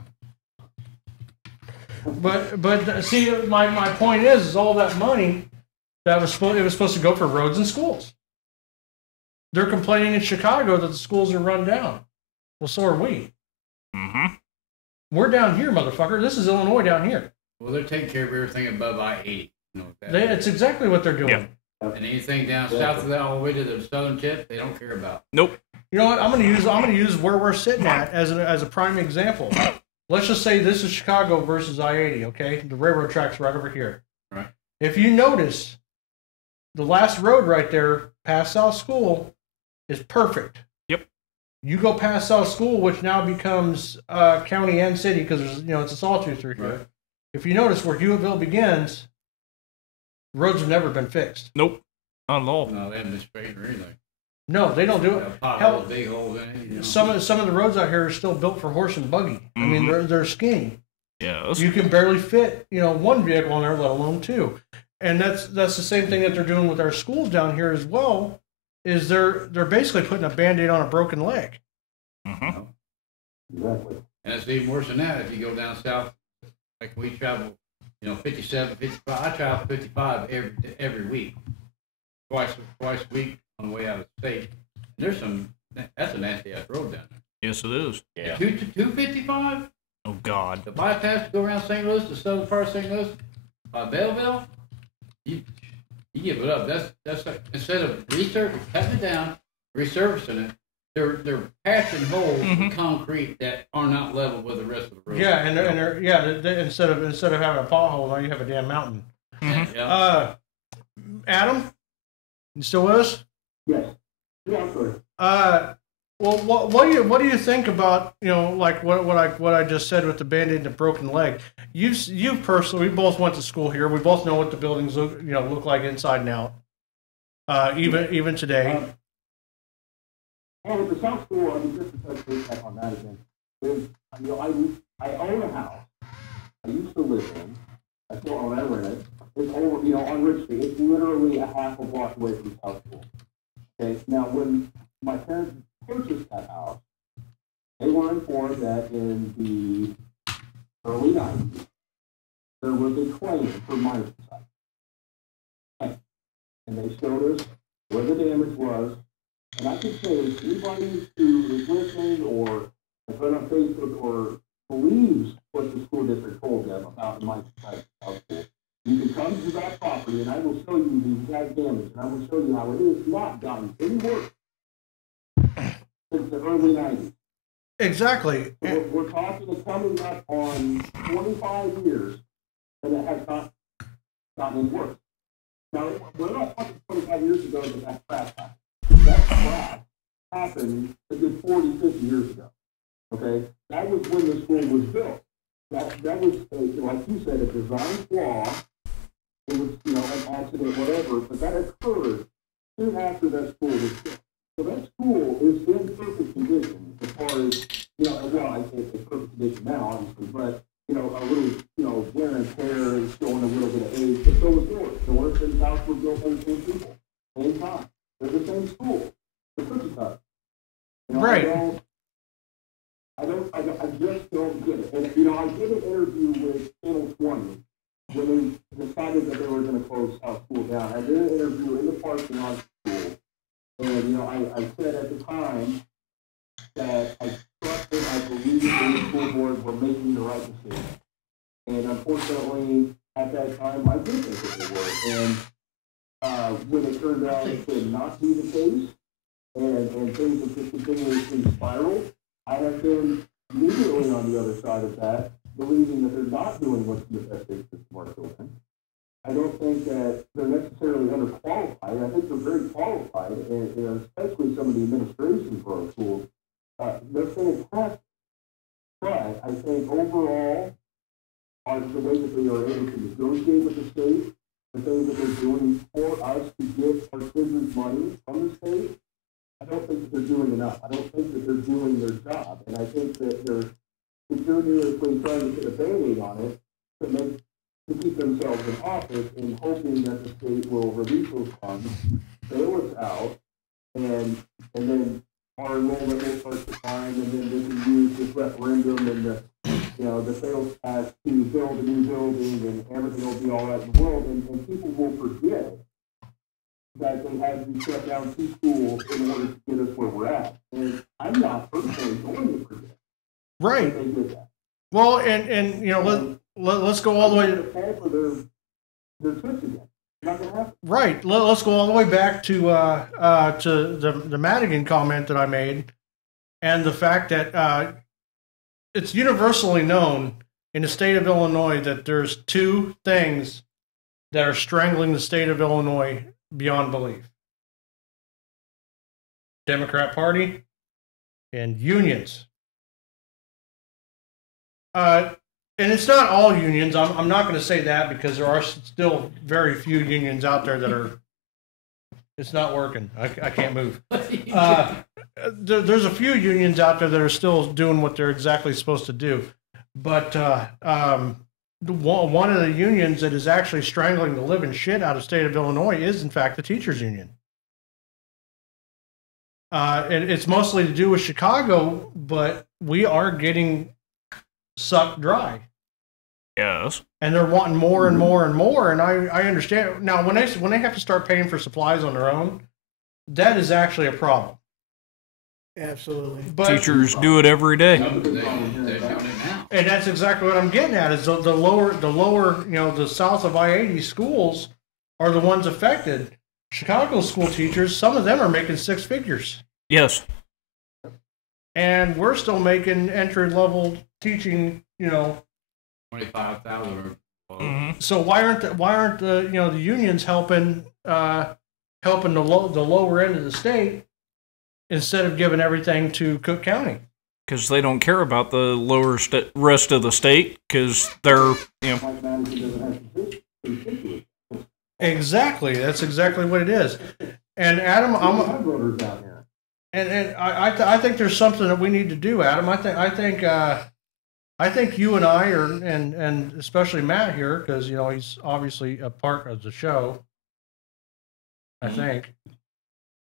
But see, my point is all that money that was supposed to go for roads and schools. They're complaining in Chicago that the schools are run down. Well, so are we. Mm-hmm. We're down here, motherfucker. This is Illinois down here. Well, they're taking care of everything above I-80. It's exactly what they're doing. Yeah. And anything down south of that, all the way to the southern tip, they don't care about. Nope. You know what? I'm gonna use where we're sitting at as a prime example. Let's just say this is Chicago versus I-80. Okay, the railroad track's right over here. Right. If you notice, the last road right there past South School is perfect. Yep. You go past South School, which now becomes county and city because it's a sawtooth through here. Right. If you notice where Hewittville begins, roads have never been fixed. Nope. Not at all. No, they haven't been straightened or anything. No, they don't do it. Hell, Big holes in it. some of the roads out here are still built for horse and buggy. I mean, they're skinny. Yeah. You can barely fit one vehicle on there, let alone 2. And that's the same thing that they're doing with our schools down here as well. Is they're basically putting a Band-Aid on a broken leg. Mm-hmm. Exactly. And it's even worse than that if you go down south, like we travel, 57, 55. I travel 55 every week, twice a week on the way out of the state. There's that's a nasty ass road down there. Yes, it is. Yeah. 255. Oh God. The bypass to go around St. Louis, the southern part of St. Louis, Belleville. You give it up. That's like, instead of cutting it down, resurfacing it, they're patching holes with concrete that are not level with the rest of the road. Yeah, and they're instead of having a pothole, now you have a damn mountain. Mm-hmm. Yeah. Adam, you still with us? Yes. Yeah, sure. Well, what do you think about like what I just said with the Band-Aid and the broken leg? You personally, we both went to school here. We both know what the buildings look like inside and out. Even today. And at the South School, just to touch base back on that again, I own a house I used to live in. I still own it, rent it. It's over, on Rich Street. It's literally a half a block away from South School. Okay, now when my parents purchased that house, they were informed that in the early 90s, there was a claim for minor society. And they showed us where the damage was. And I could say, if anybody who is listening or has read on Facebook or believes what the school district told them about the minor society South School, you can come to that property and I will show you the exact damage. And I will show you how it is not gotten any worse since the early 90s. Exactly. We're talking coming up on 25 years, and it has not gotten any worse. Now, we're not talking 25 years ago that crash happened. That crash happened a good 40, 50 years ago. Okay? That was when the school was built. That was, like you said, a design flaw. It was, an accident, whatever, but that occurred soon after that school was built. So that school is in perfect condition as far as, well, I can't say perfect condition now, obviously, but, a little, wear and tear is showing a little bit of age, but so was North. North and South were built by the same people, same time. They're the same school. The cookie cutter. Right. I don't I did an interview with Channel 20 when they decided that they were going to close South School down. I did an interview in the parking lot of school, and I said at the time that I trusted, I believed in the school board were making the right decision. And unfortunately, at that time, I did think that they were. And when it turned out to not be the case, and things have just continuously spiraled, I have been immediately on the other side of that, believing that they're not doing what's in the best interest of our children. I don't think that they're necessarily underqualified. I think they're very qualified, and especially some of the administration for our schools. They're fantastic. But I think overall, the way that they are able to negotiate with the state, the things that they're doing for us to get our children's money from the state, I don't think that they're doing enough. I don't think that they're doing their job. And I think that they're continuously trying to put a Band-Aid on it to keep themselves in office and hoping that the state will release those funds, bail us out, and then our enrollment will start to climb, and then they can use this referendum and the sales tax to build a new building, and everything will be all right in the world, and people will forget that they had to shut down 2 schools in order to get us where we're at. And I'm not personally going to forget. Right. They did that. Well, and let's go all the way to fall for their tricks again. Not gonna happen. right. Let's go all the way back to the Madigan comment that I made, and the fact that it's universally known in the state of Illinois that there's 2 things that are strangling the state of Illinois beyond belief: Democrat Party and unions. And it's not all unions. I'm not going to say that, because there are still very few unions out there that are. It's not working. I can't move. There's a few unions out there that are still doing what they're exactly supposed to do, but one of the unions that is actually strangling the living shit out of the state of Illinois is, in fact, the teachers union. And it's mostly to do with Chicago, but we are getting sucked dry. Yes. And they're wanting more and more and more, and I understand. Now, when they have to start paying for supplies on their own, that is actually a problem. Absolutely. But, Teachers do it every day. They're doing it now. and that's exactly what I'm getting at. Is the lower, the south of I-80 schools are the ones affected. Chicago school teachers, some of them are making 6 figures, Yes. and we're still making entry level teaching. 25,000. So why aren't the unions helping the lower end of the state instead of giving everything to Cook County? Because they don't care about the lower rest of the state, because they're, Exactly, that's exactly what it is. And Adam, I think there's something that we need to do, Adam. I think you and I are, and especially Matt here, because he's obviously a part of the show. I think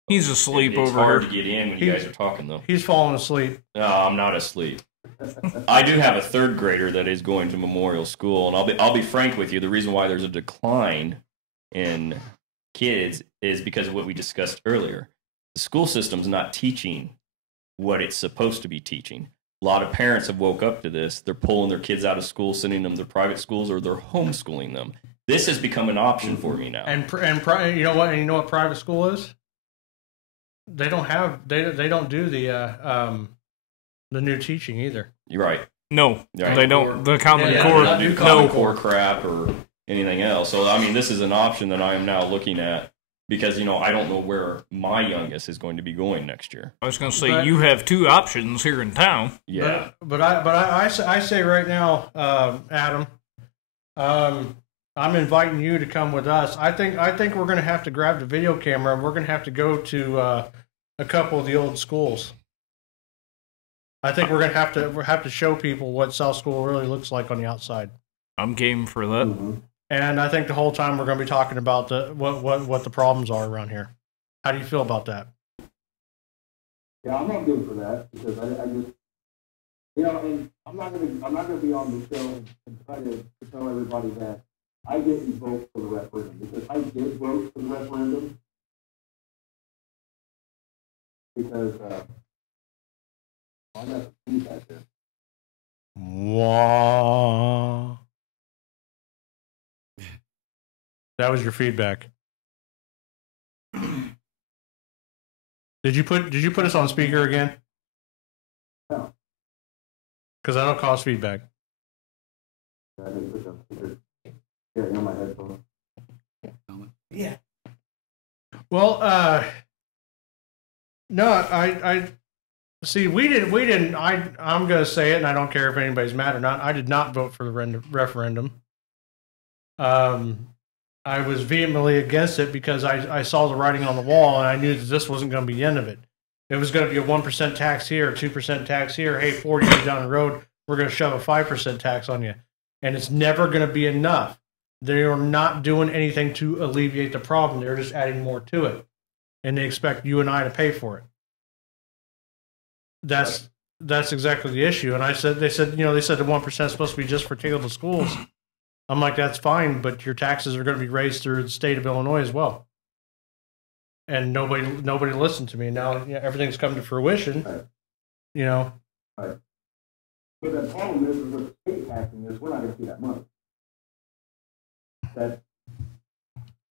he's asleep It's over hard here. to get in when you guys are talking, though. he's falling asleep. No, I'm not asleep. I do have a 3rd grader that is going to Memorial School, and I'll be frank with you. The reason why there's a decline in kids is because of what we discussed earlier. The school system's not teaching what it's supposed to be teaching. A lot of parents have woke up to this. They're pulling their kids out of school, sending them to private schools, or they're homeschooling them. This has become an option for me now. And you know what? And you know what private school is? They don't do the new teaching either. You're right. No, Right. they don't. The Common Yeah, Core. they Not do no. Common Core crap or anything else. So I mean, this is an option that I am now looking at, because I don't know where my youngest is going to be going next year. I was going to say, But- you have 2 options here in town. Yeah. But I say right now, Adam, I'm inviting you to come with us. I think we're going to have to grab the video camera, and we're going to have to go to a couple of the old schools. I think we're going to have to show people what South School really looks like on the outside. I'm game for that. And I think the whole time we're going to be talking about what the problems are around here. How do you feel about that? Yeah, I'm not good for that, because I just You know, and I'm not gonna be on the show and try to tell everybody that I didn't vote for the referendum, because I did vote for the referendum because I got some feedback there. Wah. That was your feedback. Did you put us on speaker again? No. Because that'll cause feedback. I didn't put them speakers. Yeah, on my headphones. Yeah. Well, no, I see. We didn't. I'm going to say it, and I don't care if anybody's mad or not. I did not vote for the referendum. I was vehemently against it because I saw the writing on the wall, and I knew that this wasn't going to be the end of it. It was going to be a 1% tax here, 2% tax here. Hey, 40 years down the road, we're going to shove a 5% tax on you, and it's never going to be enough. They are not doing anything to alleviate the problem. They're just adding more to it, and they expect you and I to pay for it. That's exactly the issue. And they said the 1% is supposed to be just for Taylorville schools. I'm like, that's fine, but your taxes are going to be raised through the state of Illinois as well. And nobody listened to me. Now everything's come to fruition. Right. You know. Right. But the problem is with state taxing is we're not going to see that money. That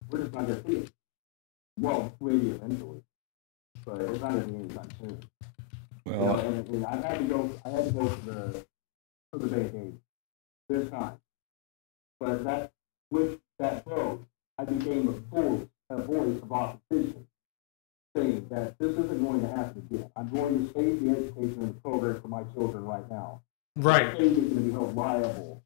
we're just not going to see it. Well, maybe eventually, but it's not going to be anytime soon. Well, You know, and I had to go for the bank aid this time. But with that vote, I became a voice of opposition, saying that this isn't going to happen again. I'm going to save the education and the program for my children right now. Right. The state is going to be held liable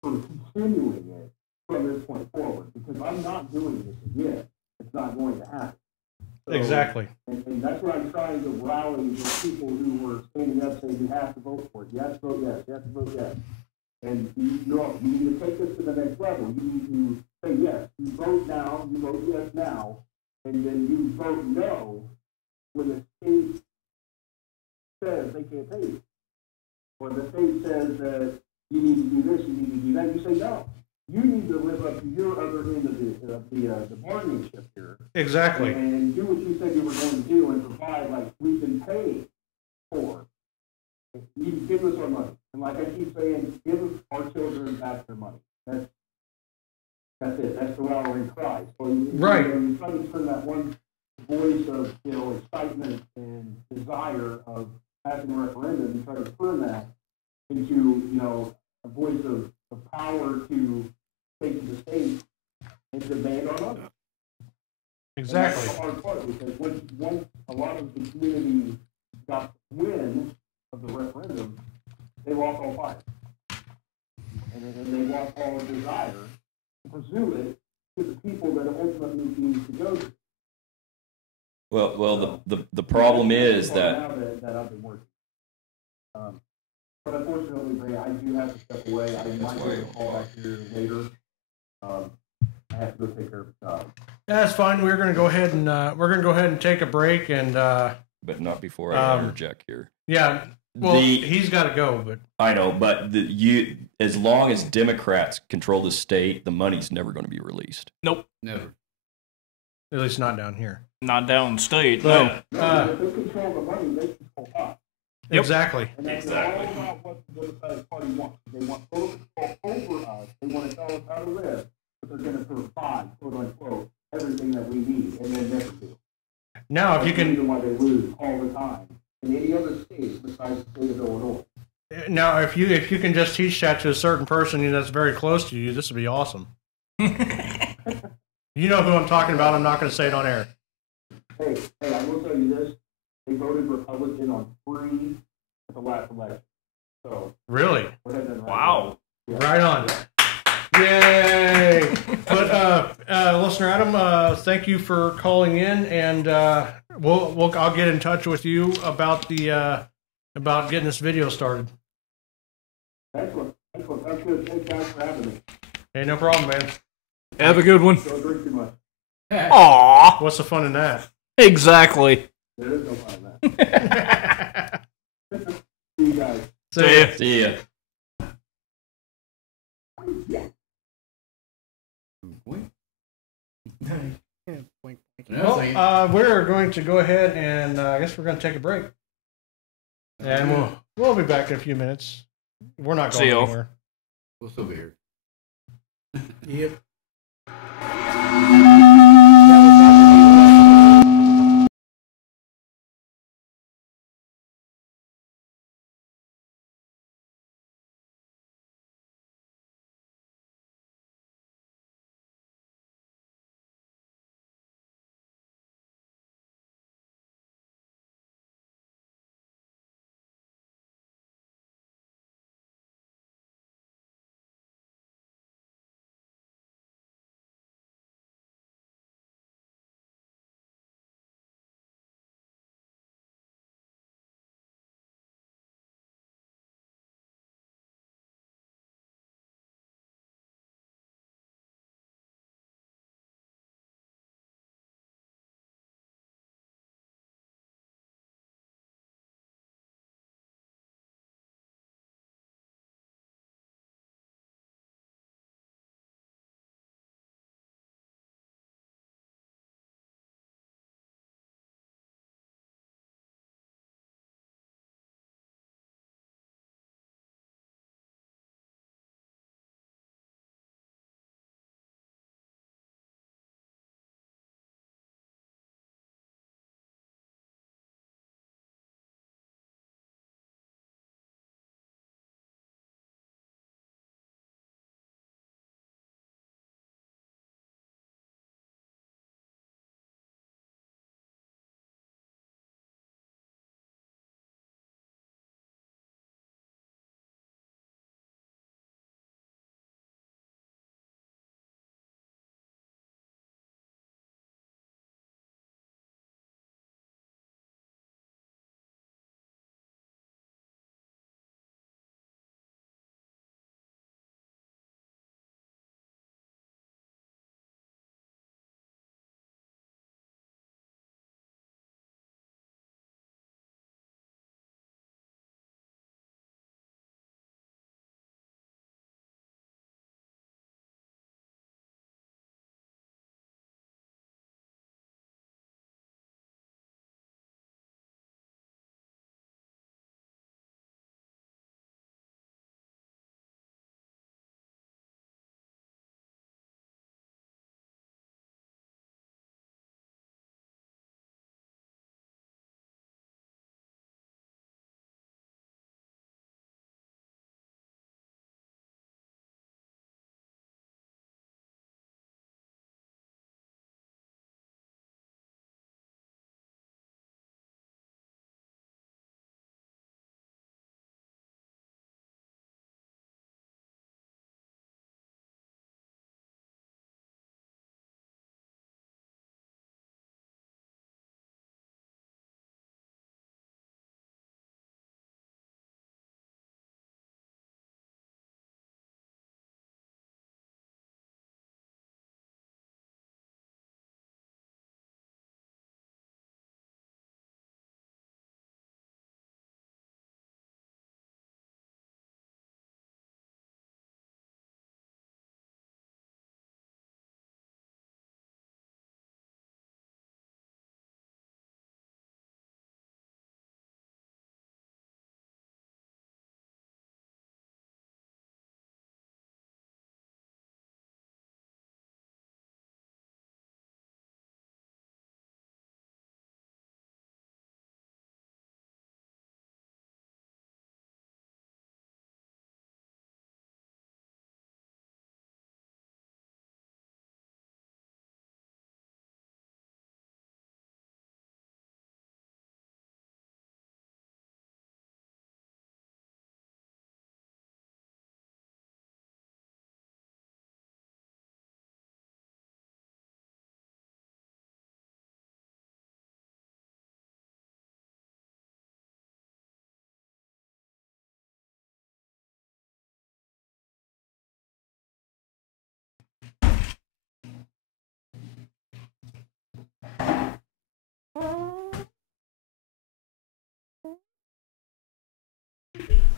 for continuing it from this point forward, because I'm not doing this again. It's not going to happen. So, Exactly. And that's what I'm trying to rally the people who were standing up saying you have to vote for it. You have to vote yes. You have to vote yes. And you need to take this to the next level. You need to say yes. You vote now. You vote yes now. And then you vote no when the state says they can't pay you. Or the state says that you need to do this, you need to do that. You say no. You need to live up to your other end of the bargaining chip here. Exactly. And do what you said you were going to do and provide like we've been paying for. You give us our money. And like I keep saying, give our children back their money. That's it. That's the rallying cry. So Right. You try to turn that one voice of excitement and desire of having a referendum, you try to turn that into a voice of power to take to the state and demand our money. Exactly. And that's the hard part, because once a lot of the community got the win of the referendum, they lost all fight. And they lost all desire to pursue it to the people that it ultimately needs to go to. Well, the problem is that I've been working. But unfortunately, Ray, I do have to step away. I might get a call back here later. I have to go take care of a job. That's fine. We're going to go ahead and take a break and. but not before I interject here. Yeah. Well, he's got to go, but I know. But as long as Democrats control the state, the money's never going to be released. Nope. Never. at least not down here. Not downstate. No. If they control the money, they control us. Yep. Exactly. And that's all about what the Democratic Party wants. They want total control over us. They want to tell us how to live, but they're going to provide, quote unquote, everything that we need, and then never do. Now, if you That's the can, reason why they lose all the time in any other state besides the state of Illinois. now if you can just teach that to a certain person that's very close to you, this would be awesome. You know who I'm talking about. I'm not going to say it on air. Hey, I will tell you this. They voted Republican on 3 at the last election. So, Really? we're heading in the right Wow. way. Right on. Yay! But listener Adam, thank you for calling in, and I'll get in touch with you about the about getting this video started. Excellent. That's good. Thanks, guys, for having me. Hey, no problem, man. Have a good one. Don't drink too much. Aw. What's the fun in that? Exactly. There is no fun in that. See you guys. See ya. See ya. Wink. Wink, wink. Another thing, We're going to go ahead and I guess we're going to take a break. And we'll be back in a few minutes. We're not See going y'all. anywhere. we'll still be here. Yep.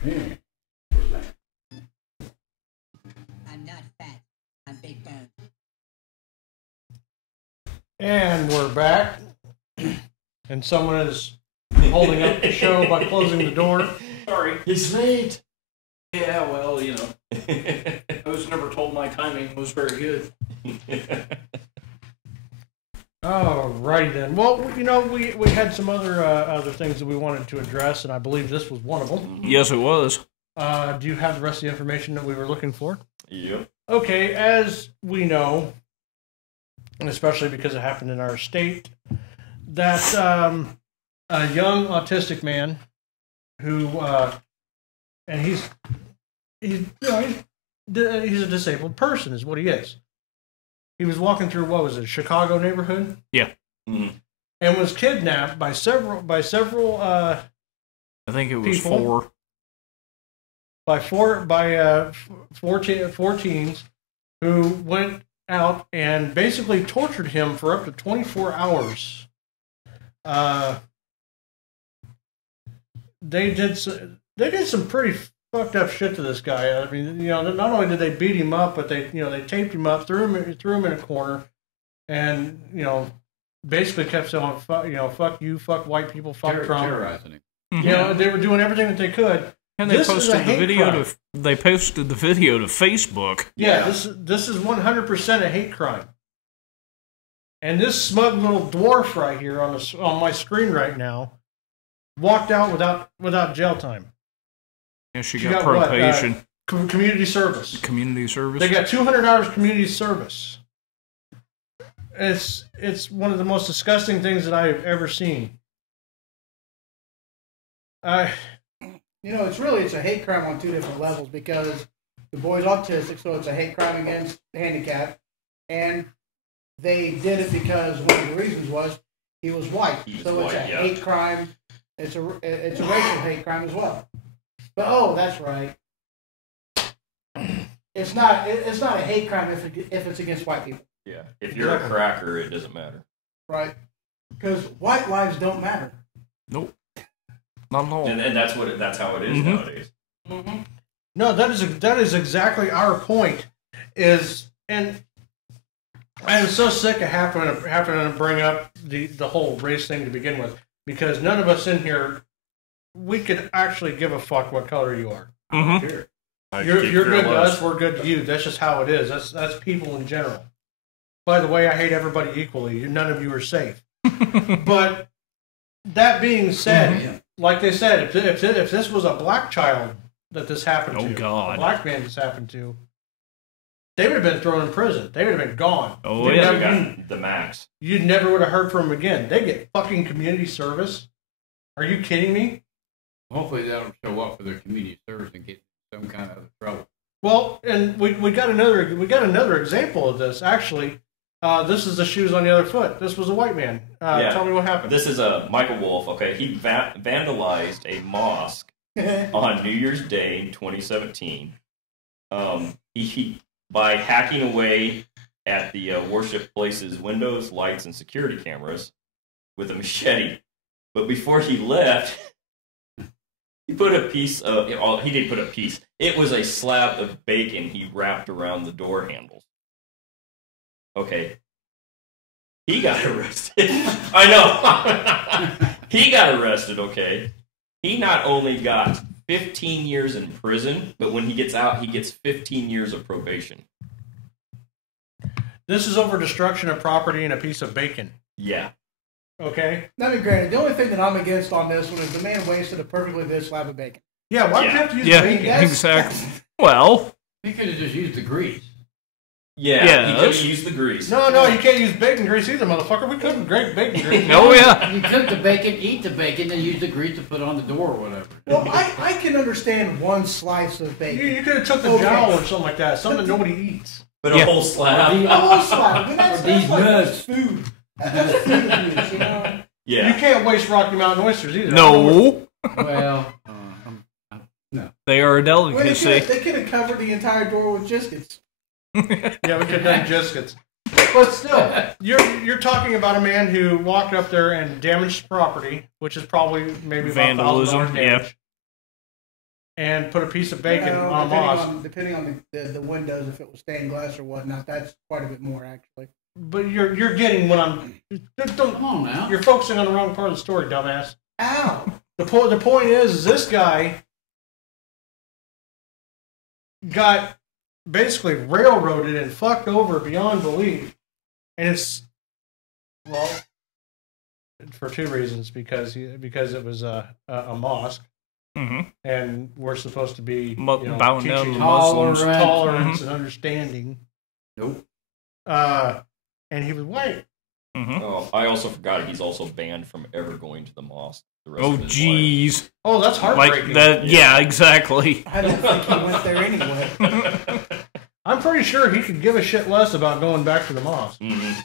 I'm not fat. I'm big bone. And we're back. And someone is holding up the show by closing the door. Sorry. He's late. Yeah, well, you know, I was never told my timing was very good. Alrighty then. Well, you know, we had some other things that we wanted to address, and I believe this was one of them. Yes, it was. Do you have the rest of the information that we were looking for? Yep. Okay, as we know, and especially because it happened in our state, that a young autistic man who, and he's a disabled person, is what he is. He was walking through, what was it, a Chicago neighborhood? Yeah. Mm-hmm. And was kidnapped by several I think it was people. 4. four teens who went out and basically tortured him for up to 24 hours. They did some pretty fucked up shit to this guy. I mean, you know, not only did they beat him up, but they taped him up, threw him in a corner, and you know, basically kept saying, fuck you, fuck white people, fuck Trump, terrorizing him. Mm-hmm. You know, they were doing everything that they could. And they This is posted a the hate video crime. they posted the video to Facebook. Yeah, this is 100% a hate crime. And this smug little dwarf right here on my screen right now walked out without jail time. Yeah, she She got got what, probation. Community service. Community service. They got 200 hours community service. It's one of the most disgusting things that I've ever seen. You know, it's a hate crime on two different levels because the boy's autistic, so it's a hate crime against the handicap, and they did it because one of the reasons was he was white. So it's a hate crime. It's a racial hate crime as well. But that's right. It's not a hate crime if it's against white people. Yeah. If you're a cracker, it doesn't matter. Right. Because white lives don't matter. Nope. Not at all. And that's how it is nowadays. Mm-hmm. No, that is exactly our point. And I am so sick of having to bring up the whole race thing to begin with, because none of us in here, we could actually give a fuck what color you are. Mm-hmm. You're good to us, we're good to you. That's just how it is. That's people in general. By the way, I hate everybody equally. None of you are safe. But that being said, like they said, if this was a black child that this happened to, God. a black man this happened to, they would have been thrown in prison. They would have been gone. Oh, They yeah. would have gotten the max. You never would have heard from them again. They get fucking community service. Are you kidding me? Hopefully they don't show up for their community service and get some kind of trouble. Well, and we got another example of this actually. This is the shoes on the other foot. This was a white man. Tell me what happened. This is Michael Wolf. Okay, he vandalized a mosque on New Year's Day in 2017. He by hacking away at the worship place's windows, lights, and security cameras with a machete. But before he left, he put a piece of. He didn't put a piece. It was a slab of bacon he wrapped around the door handles. Okay. He got arrested. I know. He got arrested, okay? He not only got 15 years in prison, but when he gets out, he gets 15 years of probation. This is over destruction of property and a piece of bacon. Yeah. Okay? Now, be granted, the only thing that I'm against on this one is the man wasted a perfectly good slab of bacon. Yeah, why do you have to use Yeah, bacon? exactly. Well, He could have just used the grease. Yeah, Yeah, he that's- couldn't use the grease. No, you can't use bacon grease either, motherfucker. We couldn't great bacon grease. oh yeah. You cook the bacon, eat the bacon, then use the grease to put on the door or whatever. Well, I can understand one slice of bacon. You could have took the Okay. jowl or something like that. Something nobody eats. But Yeah. a whole slab. A whole slab. But that's These like nuts. food. That's food abuse, you know? You Yeah. can't waste Rocky Mountain oysters either. No, Well, no. they are a Well, delicacy. they could have covered the entire door with biscuits. Yeah, we could have done Jiskets. But still, You're talking about a man who walked up there and damaged property, which is probably maybe about Vandalism, $1,000 damage. and put a piece of bacon No, on mosque. depending on the windows, if it was stained glass or whatnot, that's quite a bit more actually. But you're getting what I'm. Don't, Come on now. You're focusing on the wrong part of the story, dumbass. Ow! The point is this guy got basically railroaded and fucked over beyond belief, and it's for two reasons because it was a mosque. Mm-hmm. And we're supposed to be Bowing down to teaching the Muslims. tolerance Mhm. and understanding. Nope. And he was white. Mm-hmm. Oh, I also forgot he's also banned from ever going to the mosque. The rest Oh, of his life. jeez. Oh, that's heartbreaking. Like that, yeah, exactly. I don't think he went there anyway. I'm pretty sure he could give a shit less about going back to the mosque. Mhm.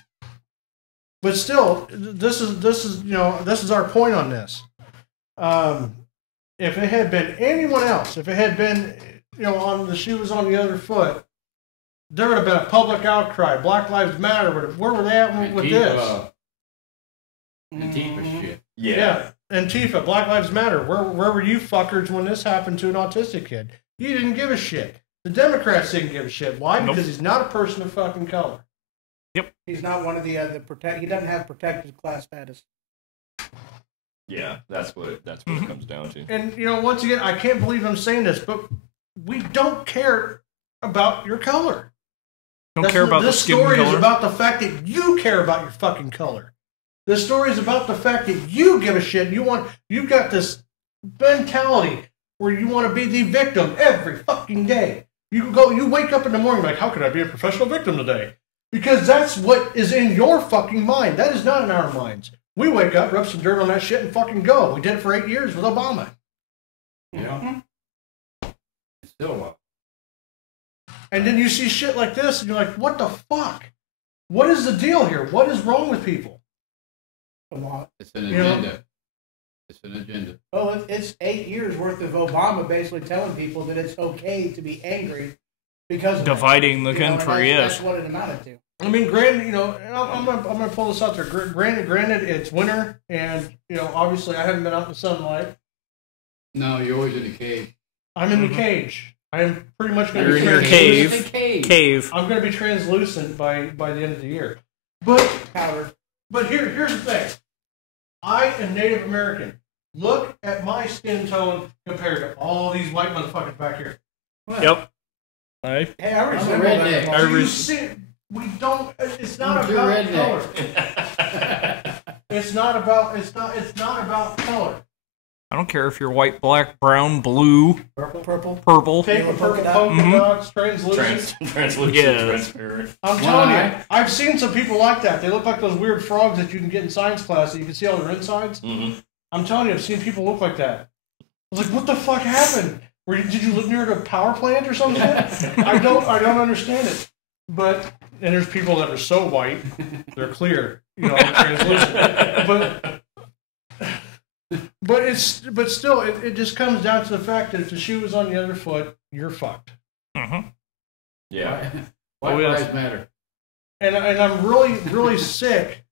But still, this is our point on this. If it had been anyone else, if it had been on the shoe was on the other foot, there would have been a public outcry. Black Lives Matter. Where were they at with this? Antifa shit. Yeah. Antifa, Black Lives Matter. Where were you fuckers when this happened to an autistic kid? You didn't give a shit. The Democrats didn't give a shit. Why? Nope. Because he's not a person of fucking color. He's not one of the he doesn't have protected class status. Yeah, that's what it comes down to. And once again, I can't believe I'm saying this, but we don't care about your color. Don't care about the this skin story color. is about the fact that you care about your fucking color. This story is about the fact that you give a shit. You've got this mentality where you want to be the victim every fucking day. You wake up in the morning like, how could I be a professional victim today? Because that's what is in your fucking mind. That is not in our minds. We wake up, rub some dirt on that shit, and fucking go. We did it for 8 years with Obama. Yeah. It's still a lot. And then you see shit like this, and you're like, what the fuck? What is the deal here? What is wrong with people? A lot. It's an agenda. It's an agenda. Oh, it's 8 years worth of Obama basically telling people that it's okay to be angry because of Dividing the that. And country, yes. That's what it amounted to. I mean, granted, I'm gonna pull this out there. Granted, it's winter, and obviously, I haven't been out in the sunlight. No, you're always in the cave. I'm in the cage. I am pretty much going You're to in be your translucent. cave. I'm going to be translucent by the end of the year. But here's the thing. I am Native American. Look at my skin tone compared to all these white motherfuckers back here. Yep. Hey, Hey, I resemble a redneck. that. Do you see? We don't. It's not You're about redneck. color. It's not about color. I don't care if you're white, black, brown, blue, Purple. purple. Paper, polka purple, dot. polka dots, translucent. Translucent, Yeah. transparent. I'm telling you, I've seen some people like that. They look like those weird frogs that you can get in science class that you can see all their insides. Mm-hmm. I'm telling you, I've seen people look like that. I was like, what the fuck happened? Did you live near a power plant or something? I don't understand it. And there's people that are so white, they're clear, translucent. But still, it just comes down to the fact that if the shoe is on the other foot, you're fucked. Mm-hmm. Yeah. White Oh, yes. lives matter. And I'm really, really sick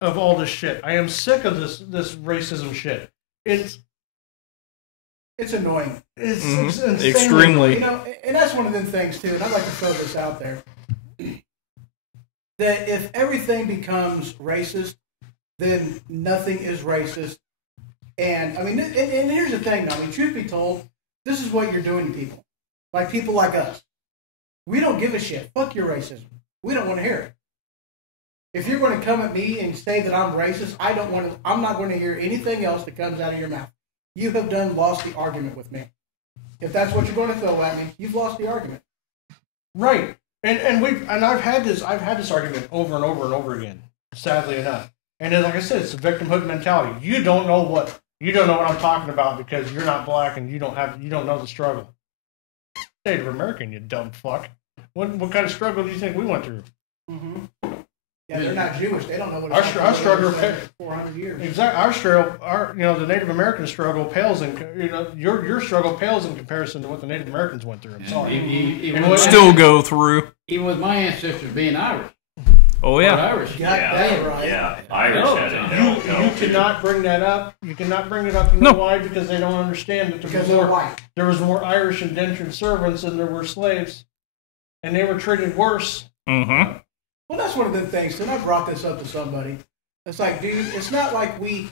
of all this shit. I am sick of this racism shit. It's annoying. it's Mm-hmm. insanely Extremely. And that's one of them things too. And I'd like to throw this out there: that if everything becomes racist, then nothing is racist. And I mean, and here's the thing. I mean, truth be told, this is what you're doing to people, like people like us. We don't give a shit. Fuck your racism. We don't want to hear it. If you're going to come at me and say that I'm racist, I'm not going to hear anything else that comes out of your mouth. You have lost the argument with me. If that's what you're going to throw at me, you've lost the argument. right. And I've had this argument over and over and over again. Sadly enough. And then, like I said, it's a victimhood mentality. You don't know what I'm talking about because you're not black and you don't know the struggle. Native American, you dumb fuck. What kind of struggle do you think we went through? Mm-hmm. Yeah, they're not Jewish. They don't know what Our struggle for 400 years. Exactly. The Native American struggle pales in your struggle pales in comparison to what the Native Americans went through. I'm sorry. Even And with what- Still go through. even with my ancestors being Irish, Oh But yeah. Irish. Got that right. Yeah, Irish No, has it. You cannot bring that up. You cannot bring it up. You know why? Because they don't understand that Because they're white. there was more Irish indentured servants than there were slaves, and they were treated worse. Mm-hmm. Well, that's one of the things. And I brought this up to somebody. It's like, dude, it's not like we,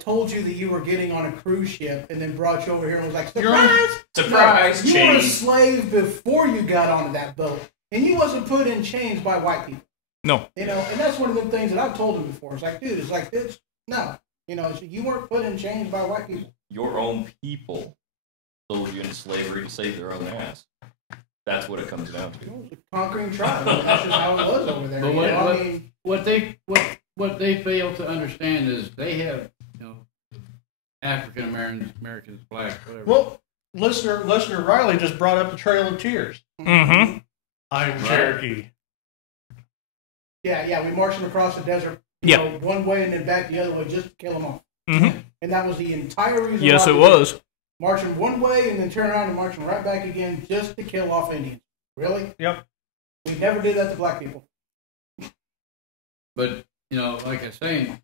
told you that you were getting on a cruise ship and then brought you over here and was like, surprise! Surprise! No, you were a Chains. slave before you got onto that boat, and you wasn't put in chains by white people. No. And that's one of the things that I've told him before. It's like, dude, it's like this. No, you weren't put in chains by white people. Your own people sold you into slavery to save their own ass. That's what it comes down to. It was a conquering tribe. That's just how it was over there. But I mean, what they fail to understand is they have, African Americans, blacks, whatever. Well, listener Riley just brought up the Trail of Tears. Mm-hmm. I'm Cherokee. yeah, we marched them across the desert, one way and then back the other way just to kill them all. Mm-hmm. And that was the entire reason. Yes, why it we was. march them one way and then turn around and march them right back again just to kill off Indians. Really? Yep. We never did that to black people. But, like I was saying,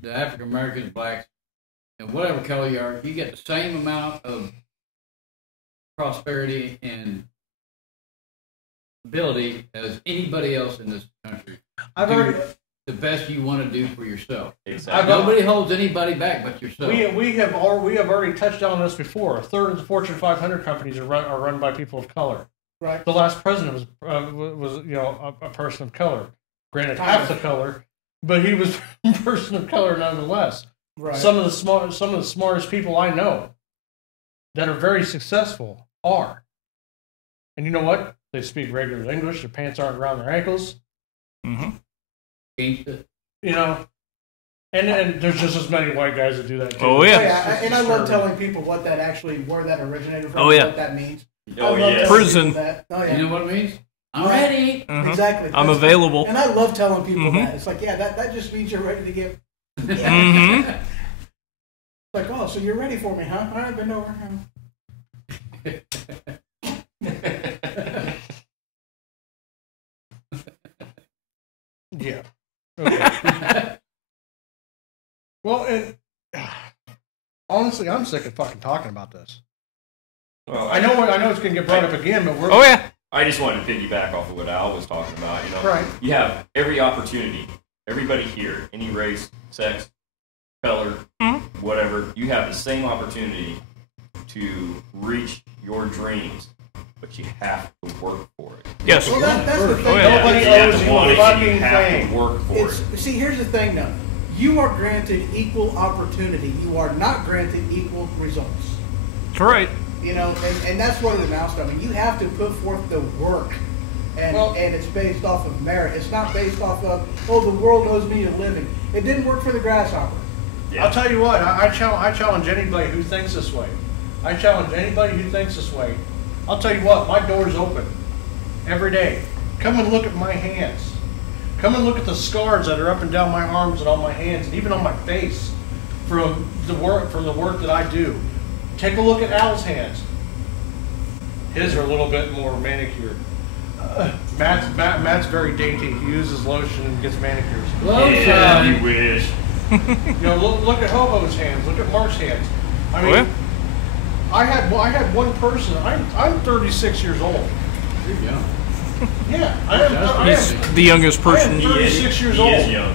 the African Americans, blacks, and whatever color you are, you get the same amount of prosperity and ability as anybody else in this country. I've Do already the best you want to do for yourself. Exactly. Nobody holds anybody back but yourself. we have already touched on this before. A third of the Fortune 500 companies are run by people of color. Right. The last president was a person of color. Granted, half the color, but he was a person of color nonetheless. Right. Some of the smartest people I know that are very successful are. And you know what? They speak regular English. Their pants aren't around their ankles. Mm-hmm. Gangsta. And there's just as many white guys that do that too. Oh, yeah. Oh, yeah, and I love telling people what that actually, where that originated from, Oh, yeah. what that means. Oh, I love yeah. telling Prison. people that. Oh, yeah. You know what it means? I'm ready. Mhm. Exactly. I'm That's- available. And I love telling people Mhm. that. It's like, yeah, that just means you're ready to get. Mm-hmm. Like, oh, so you're ready for me, huh? All right, bend over. Yeah. Okay. Well, and honestly, I'm sick of fucking talking about this. Well, I know it's going to get brought up again, but we're Oh yeah. I just wanted to piggyback off of what Al was talking about. Right. You have every opportunity, everybody here, any race, sex, color, whatever, you have the same opportunity to reach your dreams, but you have to work for it. Yes. Well, that's the thing. Oh, yeah. Nobody You have owes to you want a it, and fucking you have thing. to work for it. See, here's the thing, though. You are granted equal opportunity. You are not granted equal results. That's right. And that's what it amounts to. I mean, you have to put forth the work, and it's based off of merit. It's not based off of, the world owes me a living. It didn't work for the grasshopper. Yeah. I'll tell you what, I challenge anybody who thinks this way. I challenge anybody who thinks this way. I'll tell you what, my door's open every day. Come and look at my hands. Come and look at the scars that are up and down my arms and on my hands and even on my face from the work that I do. Take a look at Al's hands. His are a little bit more manicured. Matt's very dainty. He uses lotion and gets manicures. Yeah, you wish. Look at Hobo's hands. Look at Mark's hands. I mean, Oh, yeah. I had one person. I'm 36 years old. You're young. Yeah, I am. The youngest I person. am 36 years He old. is young.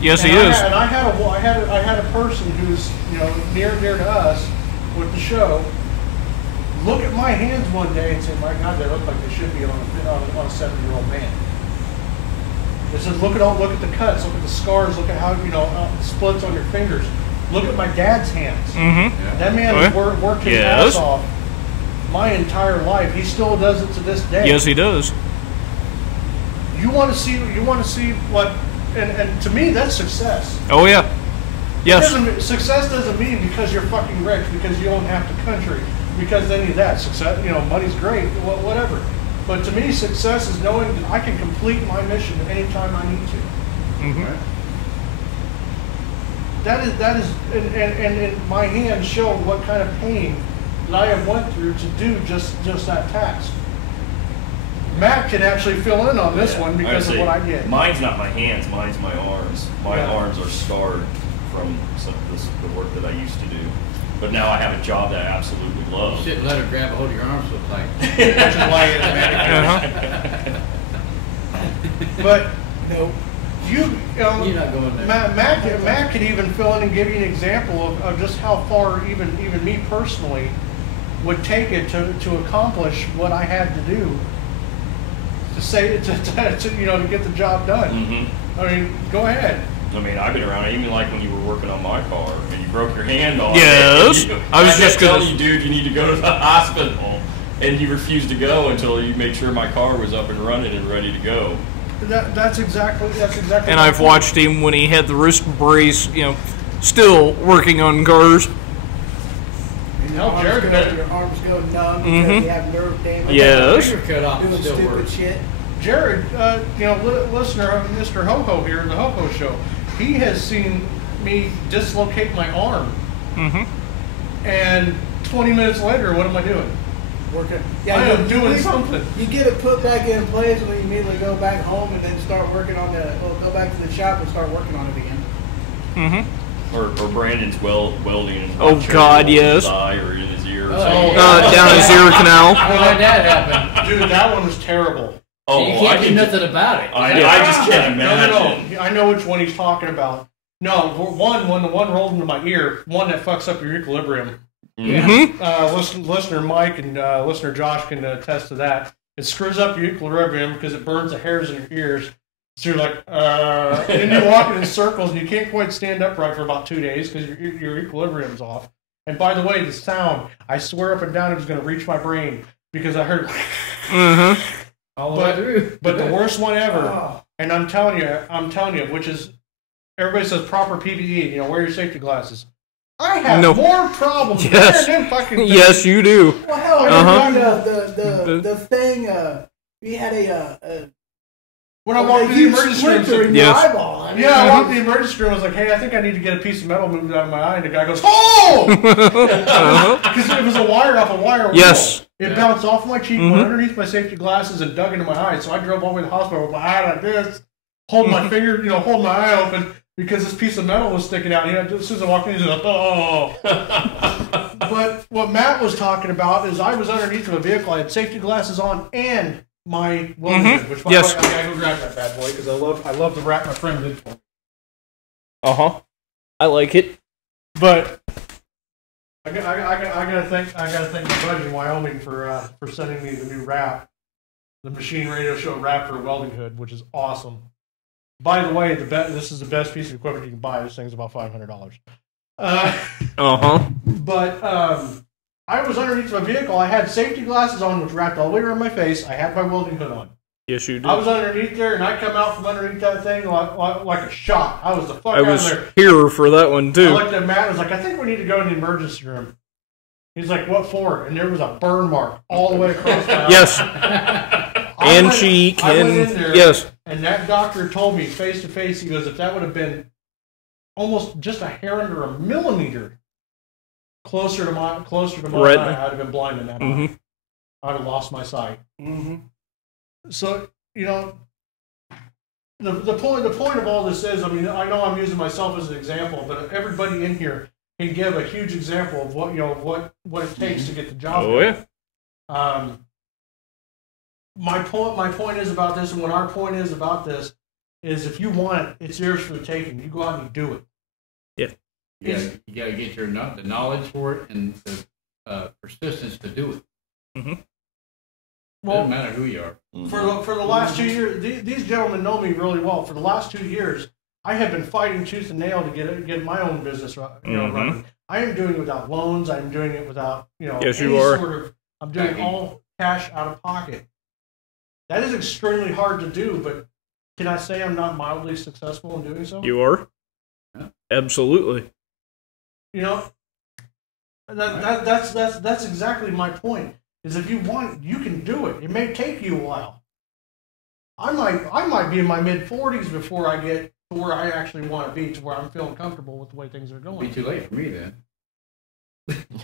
Yes, he And is. I had a person who's near to us with the show. Look at my hands one day and say, "My God, they look like they should be on a 7-year-old man." They said, "Look at the cuts, look at the scars, look at how splits on your fingers. Look at my dad's hands. Mm-hmm. That man has worked his Yes. ass off my entire life. He still does it to this day. Yes, he does. You want to see what, and to me that's success. Oh yeah. Yes. Success doesn't mean because you're fucking rich, because you own half the country, because any of that. Success, money's great, whatever. But to me, success is knowing that I can complete my mission anytime I need to. Mm-hmm. That is, and my hands show what kind of pain that I have went through to do just that task. Matt can actually fill in on this one because of what I did. Mine's not my hands, mine's my arms. My arms are scarred from the work that I used to do. But now I have a job that I absolutely love. You shouldn't let her grab a hold of your arms so tight. Which is why it's But you're not going there. Matt could even fill in and give you an example of just how far even me personally would take it to accomplish what I had to do to get the job done. Mm-hmm. I mean, go ahead. I mean, I've been around, even like when you were working on my car and you broke your hand on Yes. it. I was just telling gonna... you, dude, you need to go to the hospital. And you refused to go until you made sure my car was up and running and ready to go. That's exactly. And I've watched him when he had the wrist brace, still working on cars. Your arms go numb because you have nerve damage. Yes. Finger cut off Doing still stupid works. shit. Jared, listener of Mr. Ho-Ho here, the Ho-Ho Show, he has seen me dislocate my arm. Mm-hmm. And 20 minutes later, what am I doing? Working. I am doing something. You get it put back in place and then you immediately go back home and then start working on go back to the shop and start working on it again. Mm-hmm. Or Brandon's welding in his Oh, God, yes. eye or in his ear. Or Down his ear canal. How did that happen? Dude, that one was terrible. Oh, You can't do nothing about it. I just can't imagine. No. I know which one he's talking about. No, when the one rolled into my ear, one that fucks up your equilibrium. Mm-hmm. Listener Mike and listener Josh can attest to that. It screws up your equilibrium because it burns the hairs in your ears. So you're like, and then you're walking in circles and you can't quite stand upright for about 2 days because your equilibrium's off. And by the way, the sound, I swear up and down it was going to reach my brain because I heard all the way through. But the worst one ever, and I'm telling you, which is, everybody says proper PPE, wear your safety glasses. I have more problems yes. than fucking things. Yes, you do. Well, hell, the thing, we had when I walked in the emergency room, I walked in the emergency room. I was like, "Hey, I think I need to get a piece of metal moved out of my eye." And the guy goes, "Oh!" Because it was a wire off a wire wheel. Yes. It bounced off my cheek, went underneath my safety glasses, and dug into my eye. So I drove all the way to the hospital with my eye like this, holding my finger, holding my eye open because this piece of metal was sticking out. As soon as I walked in, he's like, "Oh!" But what Matt was talking about is I was underneath of a vehicle. I had safety glasses on and my welding hood, which by the way, I gotta go grab that bad boy because I love the wrap my friend did for me. I like it. But I gotta thank the buddy in Wyoming for sending me the new wrap, the Machine Radio Show wrap for a welding hood, which is awesome. By the way, this is the best piece of equipment you can buy. This thing's about $500. But I was underneath my vehicle. I had safety glasses on, which wrapped all the way around my face. I had my welding hood on. Yes, you did. I was underneath there, and I come out from underneath that thing like a shot. I was the fuck I out was of there. here for that one, I too. looked at Matt and was like, I think we need to go in the emergency room. He's like, what for? And there was a burn mark all the way across my eye. Yes. And went in there, yes. And that doctor told me face to face, he goes, if that would have been almost just a hair under a millimeter closer to my eye, I'd have been blind in that eye. I'd have lost my sight. So, the point of all this is, I mean, I know I'm using myself as an example, but everybody in here can give a huge example of what it takes to get the job done. Yeah. My point is about this, and what our point is about this is, if you want it, it's yours for the taking. You go out and you do it. Yeah. You got to get the knowledge for it and the persistence to do it. Doesn't matter who you are. For the last 2 years, these gentlemen know me really well. For the last 2 years, I have been fighting tooth and nail to get my own business running. I am doing it without loans. I'm doing it without yes, any you are. sort of. I'm doing all cash out of pocket. That is extremely hard to do, but can I say I'm not mildly successful in doing so? You are? Yeah. Absolutely. That's exactly my point. Is if you want it, you can do it. It may take you a while. I might be in my mid-40s before I get to where I actually want to be, to where I'm feeling comfortable with the way things are going. It'll be too late for me then.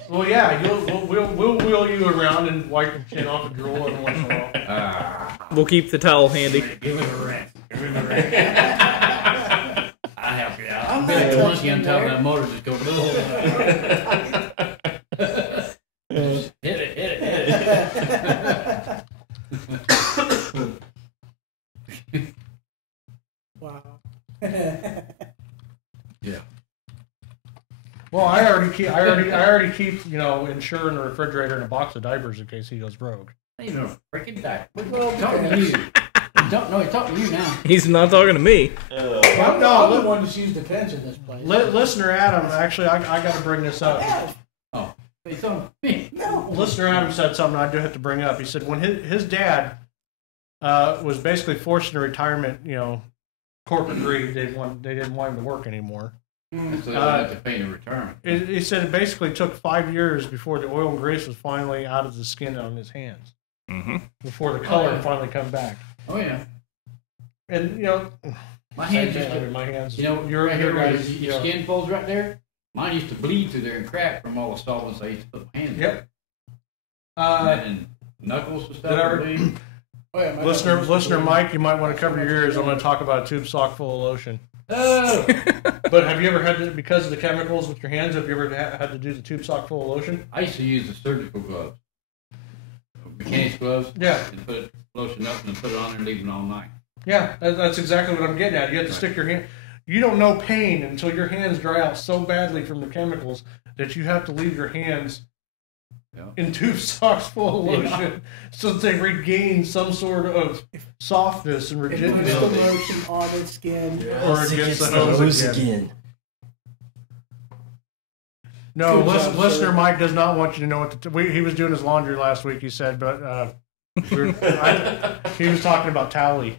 Well, yeah, we'll wheel you around and wipe your chin off and drool every once in a while. We'll keep the towel handy. Give it a rest. Give it a rest. I help you out. I'm Bet not the monkey touching on top of there. that motor just go. Hit it, hit it, hit it. Wow. Yeah. Well, I already keep insuring the refrigerator and a box of diapers in case he goes rogue. Ain't no freaking die. Well, Talking to you. He's talking to you now. He's not talking to me. I'm the one that's used the pens in this place. Listener Adam, actually, I got to bring this up. Yeah. Oh, say something to me. No. Listener Adam said something I do have to bring up. He said when his dad was basically forced into retirement, corporate greed, they didn't want him to work anymore. So they don't have to pay in retirement. He said it basically took 5 years before the oil and grease was finally out of the skin on his hands. Mm-hmm. Before the color yeah. finally come back. Oh yeah. And My hands same used thing, to, my hands. your right here, guys, your skin folds right there. Mine used to bleed through there and crack from all the solvents I used to put my hands in. Yep. And knuckles and stuff. Did I- would bleed. Oh, yeah, my Listener Mike, you might want to cover your ears. I'm going to talk about a tube sock full of lotion. Oh. But have you ever had to, because of the chemicals with your hands, have you ever had to do the tube sock full of lotion? I used to use the surgical gloves, mechanics gloves. Yeah. And put lotion up and then put it on there and leave it all night. Yeah, that's exactly what I'm getting at. You have to stick your hand. You don't know pain until your hands dry out so badly from the chemicals that you have to leave your hands in tube socks full of lotion so that they regain some sort of softness and It puts the rigidity. lotion on its skin. Or against the hose again. No, Tube socks, listener sir. Mike does not want you to know what he was doing his laundry last week, he said, but he was talking about Towley.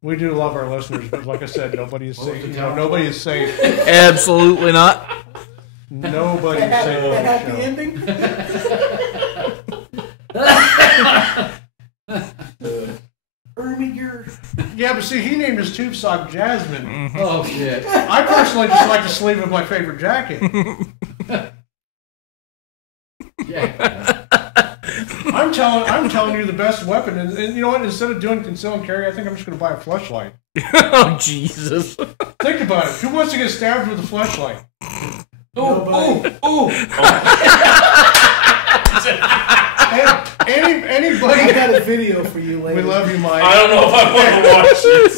We do love our listeners, but like I said, nobody is safe. Nobody is safe. Absolutely not. Nobody is The safe on the happy show. ending. Ermiger. Yeah, but see, he named his tube sock Jasmine. Oh shit! I personally just like to sleep with my favorite jacket. Yeah. I'm telling you the best weapon, and you know what? Instead of doing conceal and carry, I think I'm just going to buy a fleshlight. Oh, Jesus. Think about it. Who wants to get stabbed with a fleshlight? Anybody? I got a video for you later. We love you, Mike. I don't know if I want to watch this.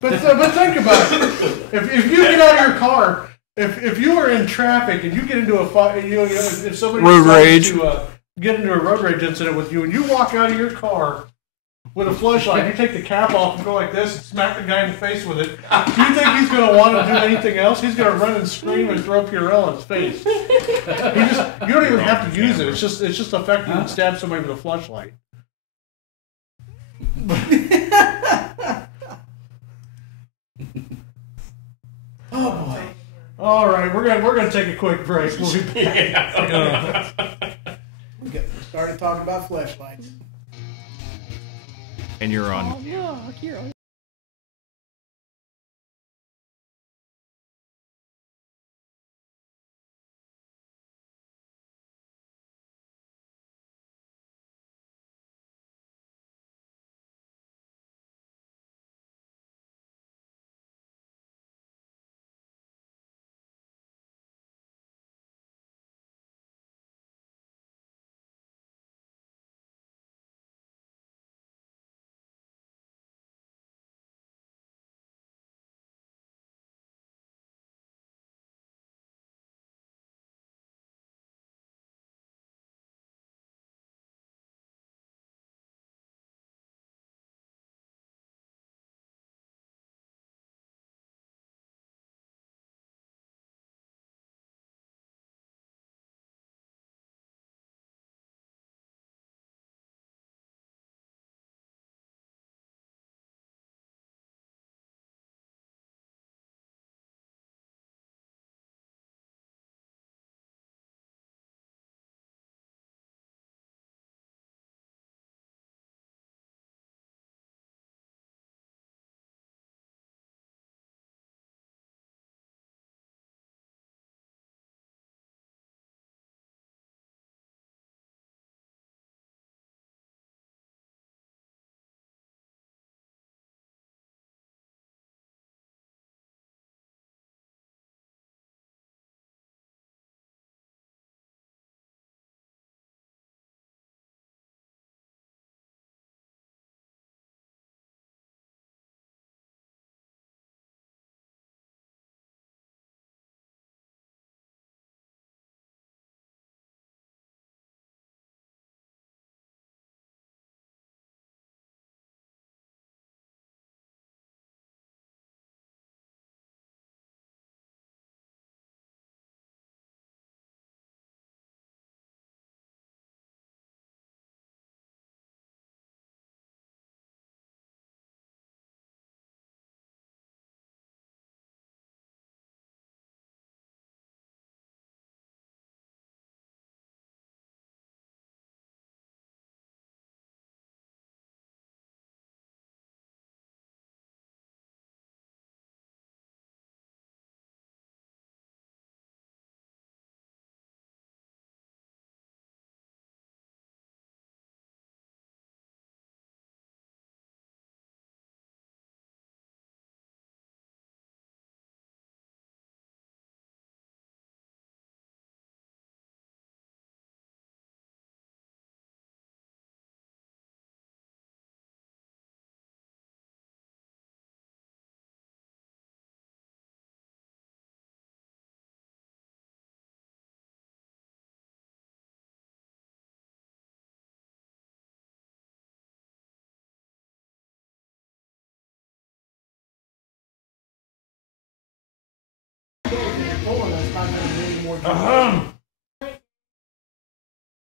but think about it. If you get out of your car, if you are in traffic and you get into a fight, if somebody Road decides rage. to get into a road rage incident with you, and you walk out of your car with a flashlight, you take the cap off and go like this and smack the guy in the face with it. Do you think he's going to want to do anything else? He's going to run and scream and throw Purell in his face. You don't even have to use it. It's just effective to stab somebody with a flashlight. Oh boy. All right, we're gonna take a quick break. We'll be back. We started talking about fleshlights. And you're on.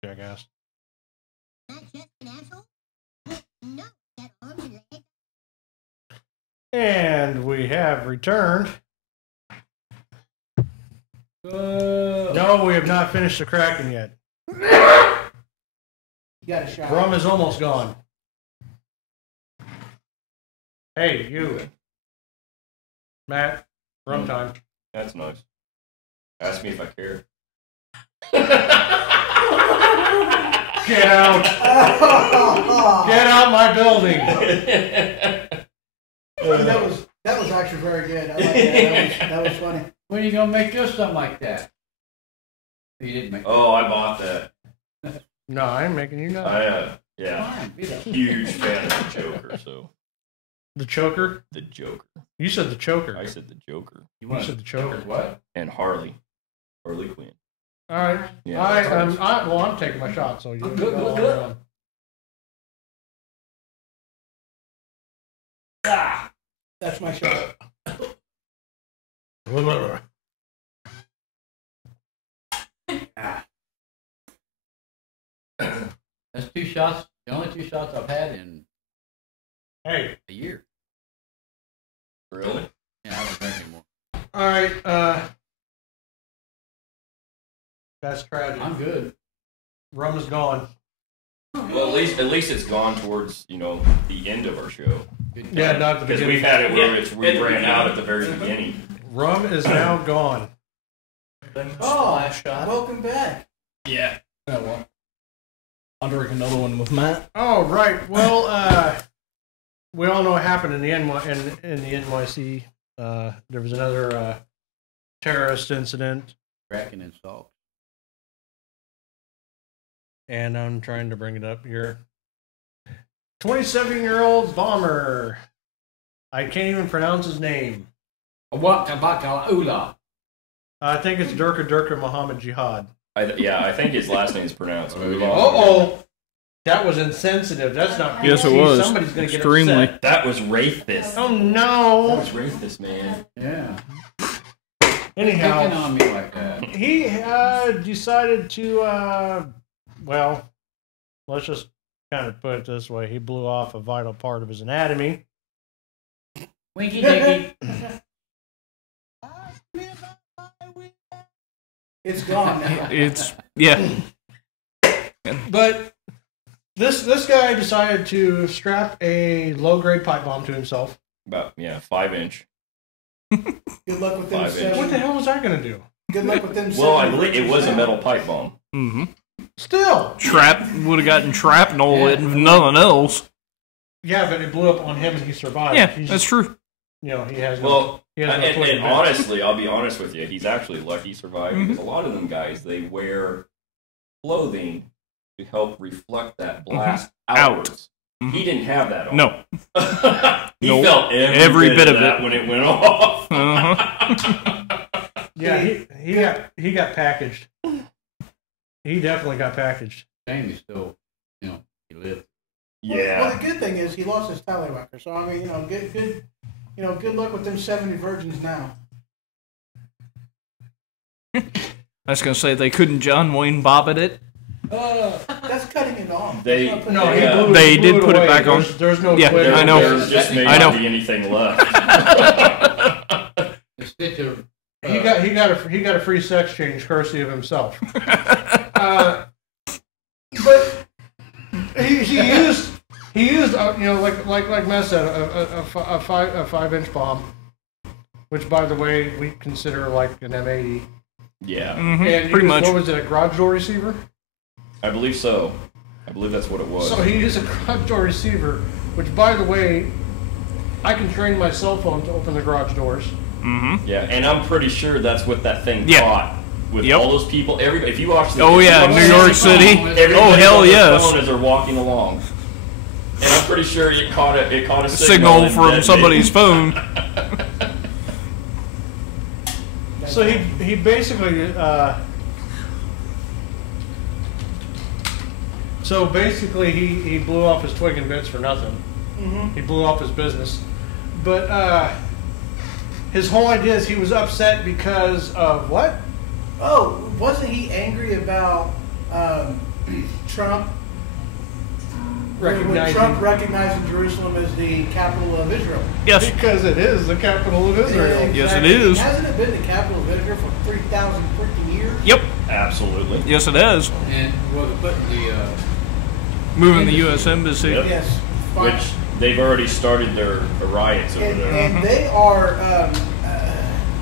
Jackass. And we have returned. No, we have not finished the Kraken yet. You got a shot. Rum is almost gone. Hey, you. Matt, rum time. That's nice. Ask me if I care. Get out! Get out my building! That was actually very good. I like that. That was funny. When are you gonna make just something like that? You didn't make. Oh, I bought that. No, I ain't making you nothing. Yeah, Fine, be that. huge fan of the Joker. So The choker? the Joker. You said the choker. I said the Joker You said the choker. What? and Harley Quinn. All right. Yeah, I'm taking my shot, so you Good, go good, on good. around. That's my shot. That's 2 shots. The only 2 shots I've had in Hey, a year. Really? Yeah, I don't drink anymore. all right. That's tragic. I'm good. Rum is gone. Well, at least it's gone towards the end of our show, Good Yeah, time. not the because beginning. we've had it where Yeah, we ran out at the very beginning. Rum is now gone. Oh, shot. welcome back. Yeah. I'll drink another one with Matt. Oh, right. Well, we all know what happened in the NYC. There was another terrorist incident, Cracking and salt. and and I'm trying to bring it up here. 27-year-old bomber. I can't even pronounce his name. Ula. I think it's Durka Muhammad Jihad. I think his last name is pronounced. Uh-oh. That was insensitive. That's not Yes, it PC. was. Somebody's going to get Extremely. upset. That was racist. Oh, That no. was racist, man. Yeah. Anyhow. Picking on me like that. He decided to, well, let's just kind of put it this way. He blew off a vital part of his anatomy. Winky dinky. It's gone now. It's yeah. But this guy decided to strap a low-grade pipe bomb to himself. About 5-inch. Good luck with them 5 inch. What the 7. hell was I going to do? Good luck with them 7. Well, I believe it was a metal pipe bomb. Mm-hmm. Still. Would have gotten shrapnel and nothing else. Yeah, but it blew up on him and he survived. Yeah, He's that's just, true. He has no... Well, He has no and twig in it. honestly, I'll be honest with you, he's actually lucky he survived because a lot of them guys, they wear clothing to help reflect that blast outwards. Mhm. He didn't have that on. No. He Nope. felt every bit of that it. when it went off. Uh-huh. Yeah, he got packaged. He definitely got packaged. Shame he's still, he lived. Yeah. Well, the good thing is he lost his tallywhacker. So I mean, good luck with them 70 virgins now. I was gonna say they couldn't John Wayne Bobbitt it. That's cutting it off. They- That's not putting No, it he on. blew, They he blew did it put it away. back on. There's no Yeah, twig. I know. There just may I not know. be anything left. The stitch of. He got a free sex change courtesy of himself. But he used like Matt said a 5-inch bomb, which by the way we consider like an M80. Yeah, Mhm, And he pretty was- much. What was it? A garage door receiver. I believe so. I believe that's what it was. So he used a garage door receiver, which by the way, I can train my cell phone to open the garage doors. Mm-hmm. Yeah, and I'm pretty sure that's what that thing Yeah. caught with Yep. all those people. Everybody, if you watch the Oh yeah, New York City. everybody's Oh hell on their yes. phone as they're walking along, and I'm pretty sure it caught a Signal and from detonated. somebody's phone. So he basically he blew off his twig and bits for nothing. Mm-hmm. He blew off his business, but his whole idea is he was upset because of what? Oh, wasn't he angry about Trump? When Recognizing- Trump recognizing Jerusalem as the capital of Israel. Yes. Because it is the capital of Israel. Yes, it is. Hasn't it been the capital of Israel for 3,000 freaking years? Yep. Absolutely. Yes, it has. And well, they're putting the Moving the U.S. Embassy. Yep. Yes. Which they've already started their riots over there. And they are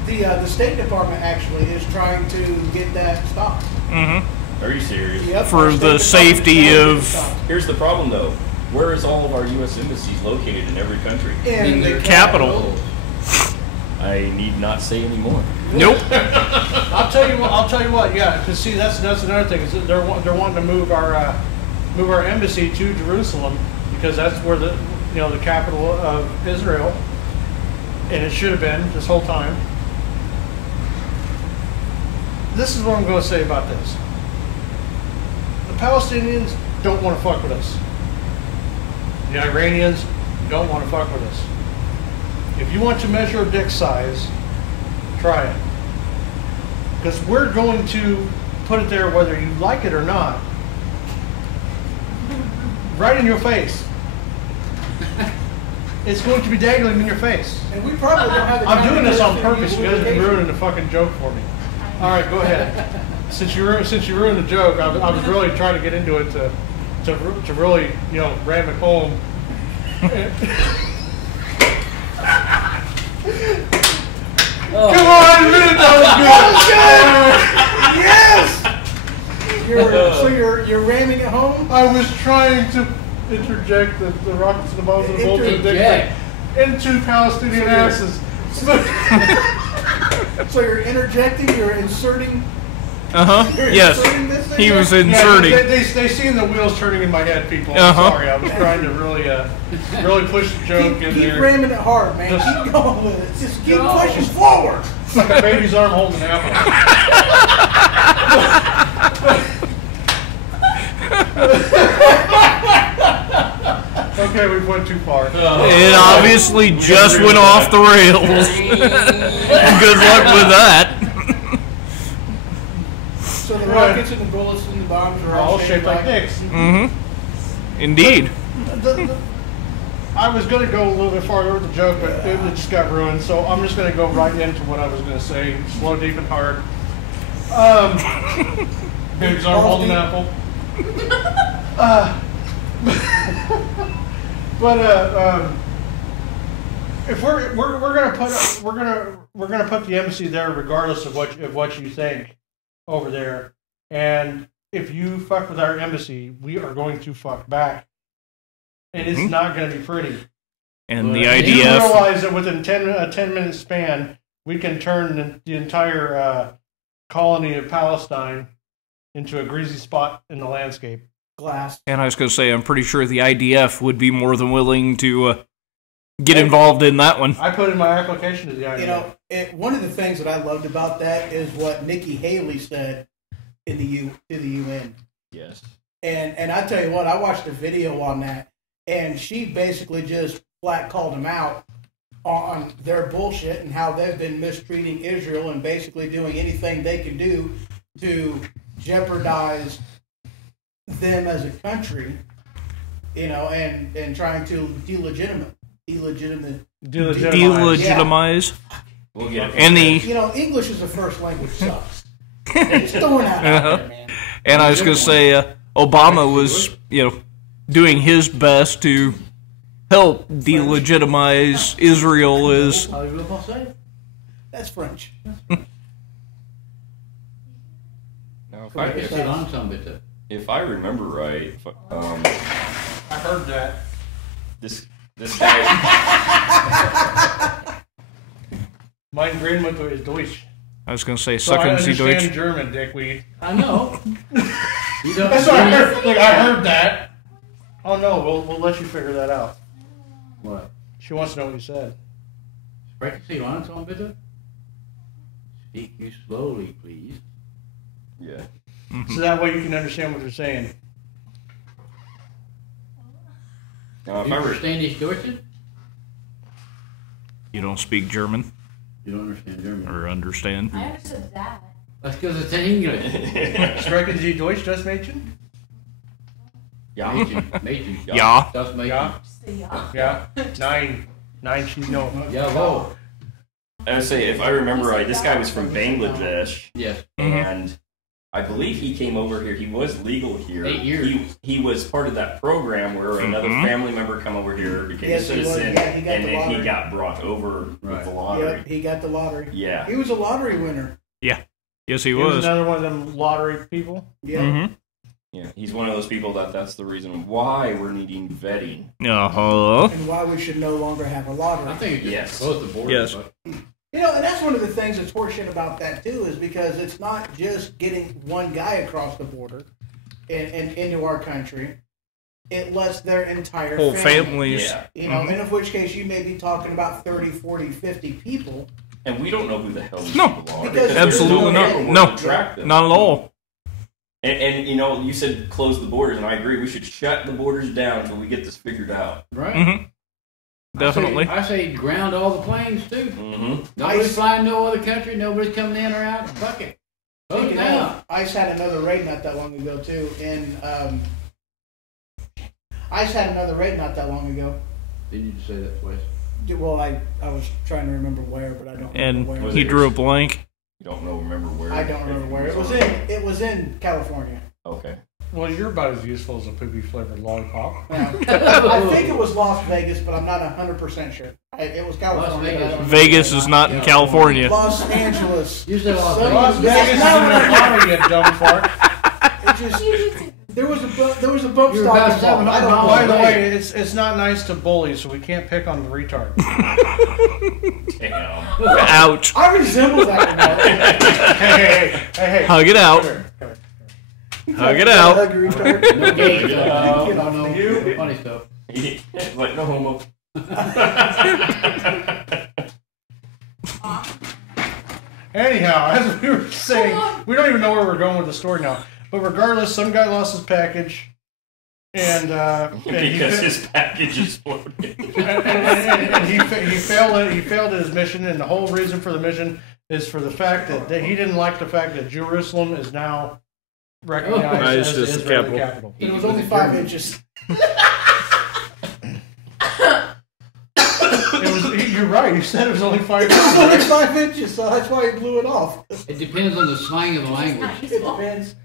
the State Department actually is trying to get that stopped. Mm-hmm. Are you serious? Yep, For our the State Department's safety trying to get it of- stopped. Here's the problem, though. Where is all of our U.S. embassies located in every country? in the capital. I need not say any more. Nope. I'll tell you what. Yeah, because see, that's another thing. Is that they're wanting to move our embassy to Jerusalem because that's where the capital of Israel, and it should have been this whole time. This is what I'm going to say about this. The Palestinians don't want to fuck with us. The Iranians don't want to fuck with us. If you want to measure a dick size, try it. Because we're going to put it there whether you like it or not. Right in your face. It's going to be dangling in your face. And we probably don't have the I'm kind doing of this on person purpose. who You guys are would ruining the fucking joke for me. All right, go ahead. Since you ruined the joke, I was really trying to get into it to really ram it home. Come on, admit it, that was good. Yes. So you're ramming it home. I was trying to interject the rockets and the bombs and the bolts and the dick into Palestinian asses. So you're interjecting. You're inserting. Uh-huh. You're Yes. inserting this thing He there? was inserting. They seen the wheels turning in my head, people. I'm Uh-huh. sorry. I was trying to really push the joke in Keep there. ramming it hard, man. Just- Keep going with it. Just keep pushing forward. It's like a baby's arm holding an apple. Okay, we went too far. It obviously just went off the rails. Good luck with that. So the rockets and the bullets and the bombs are All shaped like dicks. Mm-hmm. Indeed. I was going to go a little bit farther with the joke, but it just got ruined. So I'm just going to go right into what I was going to say, slow, deep, and hard. Baby's arm holding an apple. If we're gonna put the embassy there regardless of what you think over there, and if you fuck with our embassy, we are going to fuck back, and it's not going to be pretty. And the You IDF. realize that within a 10-minute span, we can turn the entire colony of Palestine into a greasy spot in the landscape. glass. And I was going to say, I'm pretty sure the IDF would be more than willing to get involved in that one. I put in my application to the IDF. You know, one of the things that I loved about that is what Nikki Haley said in to the UN. Yes. And I tell you what, I watched a video on that, and she basically just flat called them out on their bullshit and how they've been mistreating Israel and basically doing anything they can do to jeopardize them as a country, and trying to Delegitimize. We'll get it. And the English as a first language sucks. Just throwing that out there, man. and I was going to say, Obama was doing his best to help delegitimize Israel as That's French. Now, if I remember right, I heard that. this guy. Mein Greenmund is Deutsch. I was going to say, So I sucken Sie understand Deutsch. German, dickweed. I know. You don't That's what I heard. Like, I heard that. Oh no, we'll let you figure that out. What? She wants to know what you said. Sprechen Sie langsam, bitte? Speak you slowly, please. Yeah. So that way you can understand what they're saying. Now, if You I were, understand this Deutsch? You don't speak German You don't understand German. or understand. I understood that. That's because it's in English. Sprechen Sie Deutsch, das Mädchen? Yeah. Mädchen. Ja. Das Mädchen. Yeah. Yeah. Nine, she no. Jawohl. I would say, if I remember right, this guy was from Bangladesh, Yes. and I believe he came over here. He was legal here. 8 years. He was part of that program where another family member come over here, became Yes, a he was. citizen, Yeah, he got and the then he lottery. got brought over Right. with the lottery. Yep, he got the lottery. Yeah. He was a lottery winner. Yes, he He was was. another one of them lottery people. Yeah. Mm-hmm. Yeah, he's one of those people that's the reason why we're needing vetting. Uh-huh. And why we should no longer have a lottery. I think it just Yes. closed the border. Yes. But You know, and that's one of the things that's horseshit about that too, is because it's not just getting one guy across the border and into our country. It lets their entire Whole family. families. Yeah. You know, and of which case you may be talking about 30, 40, 50 people. And we don't know who the hell these No. people are. Because there's Absolutely no not. paperwork No. to track them. Not at all. And you know, you said close the borders, and I agree. We should shut the borders down until we get this figured out. right. Mm-hmm. Definitely. I say ground all the planes too. Mm-hmm. Nobody's flying no other country. Nobody's coming in or out. Fuck it. Close it Speaking down. of, ICE had another raid not that long ago too. ICE had another raid not that long ago. Didn't you just say that twice? Well, I was trying to remember where, but I don't remember And where. he drew a blank. You don't remember where? I don't remember where. It was in California. Okay. Well, you're about as useful as a poopy flavored lollipop. I think it was Las Vegas, but I'm not 100% sure. It was California. Vegas. I don't Vegas is not in California. Los Angeles. You said Las So- Vegas. Las Vegas is in Nevada, you dumb fart. It just there was a boat You're stop about involved. 700 I don't know. miles By the away. way, it's not nice to bully, so we can't pick on the retard. Damn. Ouch. I resemble that remark. hey. Hug it out. Come here. Hug it out. Hug your retard. No gay Get stuff. off No me. You- funny stuff. Like no homo. Anyhow, as we were saying, we don't even know where we're going with the story now. But regardless, some guy lost his package, and Because his package exploded. and he failed it. He failed at his mission, and the whole reason for the mission is for the fact that he didn't like the fact that Jerusalem is now recognized as the Israeli capital. It was only 5 inches. You're right. You said it was only 5 It was only inches. 5 inches, so that's why he blew it off. It depends on the slang of the language. It depends.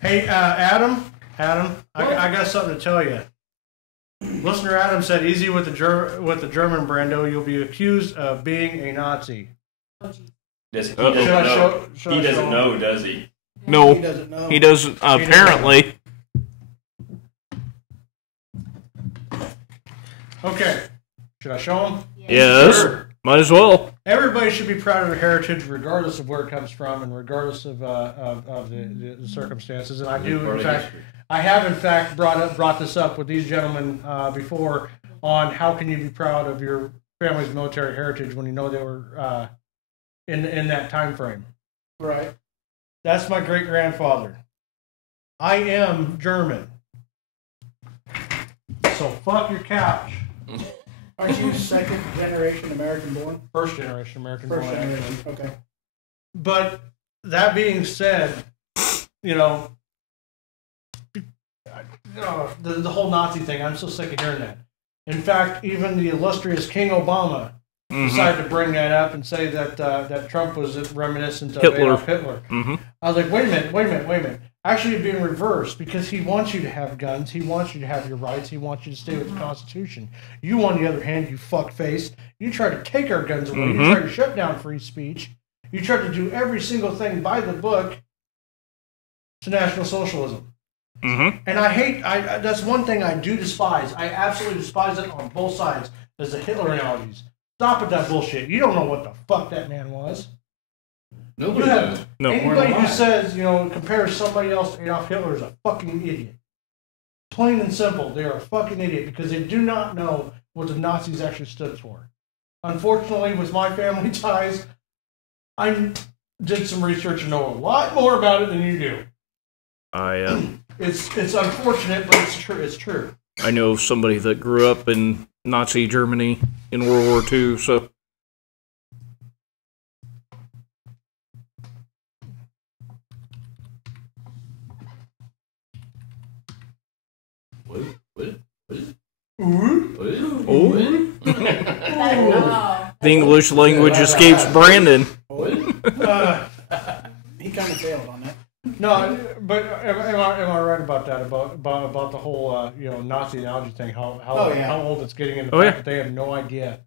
Hey, Adam, I got something to tell you. Listener Adam said, "Easy with the German Brando. You'll be accused of being a Nazi." He Should I doesn't show him? know, does he? No, He doesn't know. he doesn't. Apparently. Okay. Should I show him? Yes. Sure. Might as well. Everybody should be proud of their heritage, regardless of where it comes from and regardless of the circumstances. And I do, Part in of fact, history. I have in fact brought this up with these gentlemen before on how can you be proud of your family's military heritage when you know they were in that time frame. Right. That's my great grandfather. I am German, so fuck your couch. Aren't you second generation American born? First generation American First born, actually. generation. Okay. But that being said, you know, the whole Nazi thing, I'm so sick of hearing that. In fact, even the illustrious King Obama decided to bring that up and say that that Trump was reminiscent of Hitler. Adolf Hitler. Mhm. I was like, wait a minute. Actually, it'd be in reverse because he wants you to have guns. He wants you to have your rights. He wants you to stay with the Constitution. You, on the other hand, you fuckface, you try to take our guns away. You try to shut down free speech. You try to do every single thing by the book to National Socialism. Mm-hmm. And I hate, that's one thing I do despise. I absolutely despise it on both sides. There's the Hitler analogies. Stop with that bullshit. You don't know what the fuck that man was. Nobody You have- does. No. Anybody who alive. says, compares somebody else to Adolf Hitler is a fucking idiot. Plain and simple, they are a fucking idiot because they do not know what the Nazis actually stood for. Unfortunately, with my family ties, I did some research and know a lot more about it than you do. It's unfortunate, but it's true. It's true. I know somebody that grew up in Nazi Germany in World War II, so What? Oh. The English language escapes Brandon. He kind of failed on that. No, but am I right about that? About the whole Nazi analogy thing? How old it's getting, and the fact that they have no idea,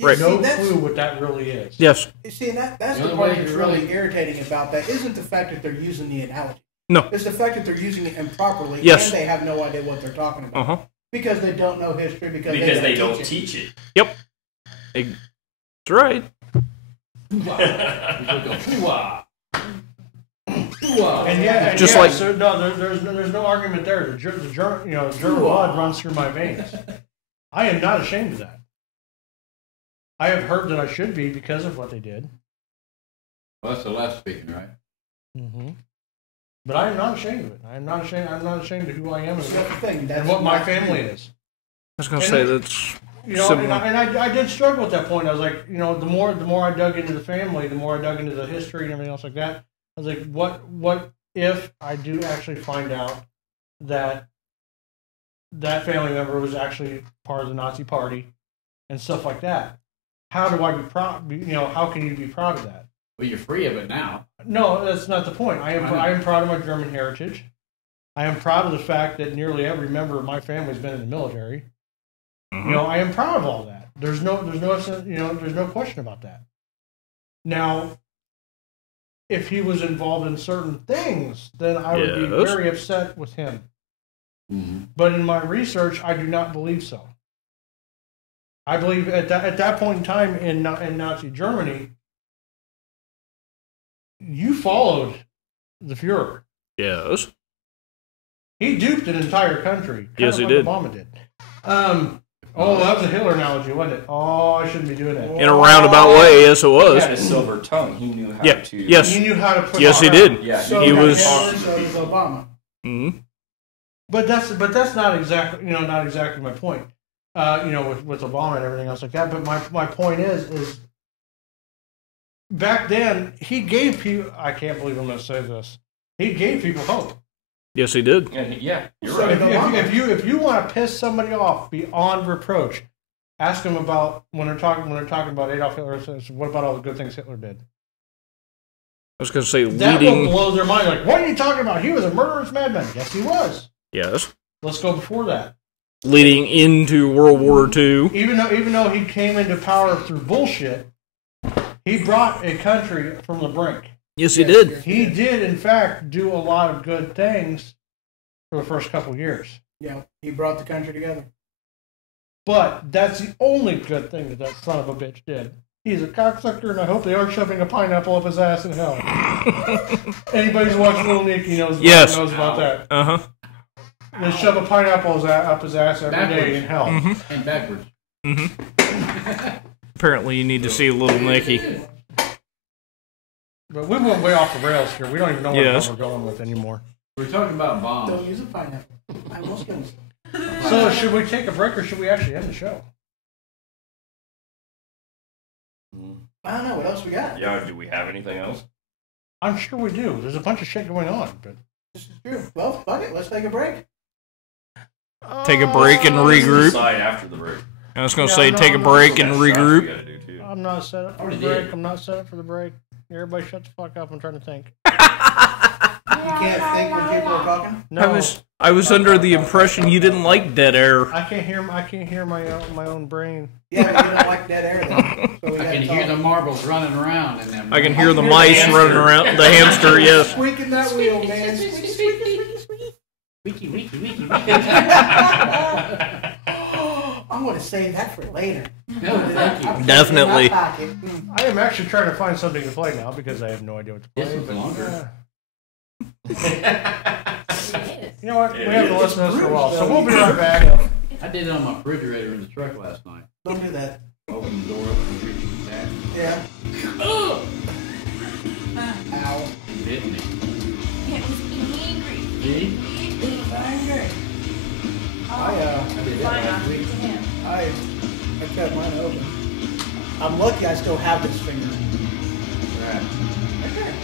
Right. no clue what that really is. Yes. You see, and that's The the only part way that's you really really- irritating about that isn't the fact that they're using the analogy. No. It's the fact that they're using it improperly Yes. and they have no idea what they're talking about. Uh-huh. Because they don't know history, because they don't teach it. teach it. Yep. That's right. And Just like- so no, there's no argument there. The German blood runs through my veins. I am not ashamed of that. I have heard that I should be because of what they did. Well, that's the last speaking, right? Mm-hmm. But I am not ashamed of it. I am not ashamed. I'm not ashamed of who I am That's the thing. and what my family is. I was going to And say it- that's And similar. I did struggle at that point. I was like, the more I dug into the family, the more I dug into the history and everything else like that. I was like, what if I do actually find out that that family member was actually part of the Nazi Party and stuff like that? How do I be proud? How can you be proud of that? Well, you're free of it now. No, that's not the point. I am proud of my German heritage. I am proud of the fact that nearly every member of my family's been in the military. I am proud of all that. There's no question about that. Now, if he was involved in certain things, then I would be Yes. very upset with him. Mm-hmm. But in my research, I do not believe so. I believe at that point in time in Nazi Germany, you followed the Fuhrer. Yes. He duped an entire country. Yes, he like did. Obama did. That was a Hitler analogy, wasn't it? Oh, I shouldn't be doing that. In a roundabout way, yes, it was. He had a silver tongue. He knew how Yeah. to. Yes. He knew how to put. Yes, he it on. did. Yeah. So He got was- Hitler, so does Obama. Mm-hmm. But that's not exactly not exactly my point. With Obama and everything else like that. But my point is back then he gave people. I can't believe I'm going to say this. He gave people hope. Yes, he did. And you're So right. If you want to piss somebody off beyond reproach, ask them about when they're talking about Adolf Hitler. What about all the good things Hitler did? I was going to say That leading. will blow their mind. Like, what are you talking about? He was a murderous madman. Yes, he was. Yes. Let's go before that. Leading into World War II. Even though he came into power through bullshit, he brought a country from the brink. Yes, he did. He did, in fact, do a lot of good things for the first couple years. Yeah, he brought the country together. But that's the only good thing that son of a bitch did. He's a cocksucker, and I hope they are shoving a pineapple up his ass in hell. Anybody who's watched Little Nicky knows about that. Uh-huh. They shove a pineapple up his ass every day in hell. And backwards. Apparently you need to see Little Nicky. But we went way off the rails here. We don't even know what Yes. we're going with anymore. We're talking about bombs. Don't use a pineapple. I almost killed him. So should we take a break or should we actually end the show? I don't know. What else we got? Yeah. Do we have anything else? I'm sure we do. There's a bunch of shit going on, but This is true. Well, fuck it. Let's take a break. Take a break and Let's regroup. decide after the break. I was going to Yeah, say no, take a no, break and That's stuff we regroup. gotta do too. I'm not set up for the Already break. did. I'm not set up for the break. Everybody shut the fuck up. I'm trying to think. You can't think when people are talking. No, I was under the impression you didn't like dead air. I can't hear my own brain. Yeah, but you don't like dead air then. So we I gotta can talk. hear the marbles running around in them. I can hear the mice running around. The hamster, yes. Squeaking that wheel, man. Squeak, squeak, squeak, squeak, squeak. Wiki, wiki, wiki, wiki. I'm going to save that for later. No, thank you. Definitely. In my pocket. I am actually trying to find something to play now because I have no idea what to play. This one's but, longer. you know what? We It haven't is. listened to this for a while, so we'll be right back. I did it on my refrigerator in the truck last night. Don't do that. Open the door up and reach back. Yeah. Ow. It hit me. Yeah, he's being angry. See? I did that Fine, last I'll week. give it to him. I cut mine open. I'm lucky I still have this finger. Right. Okay.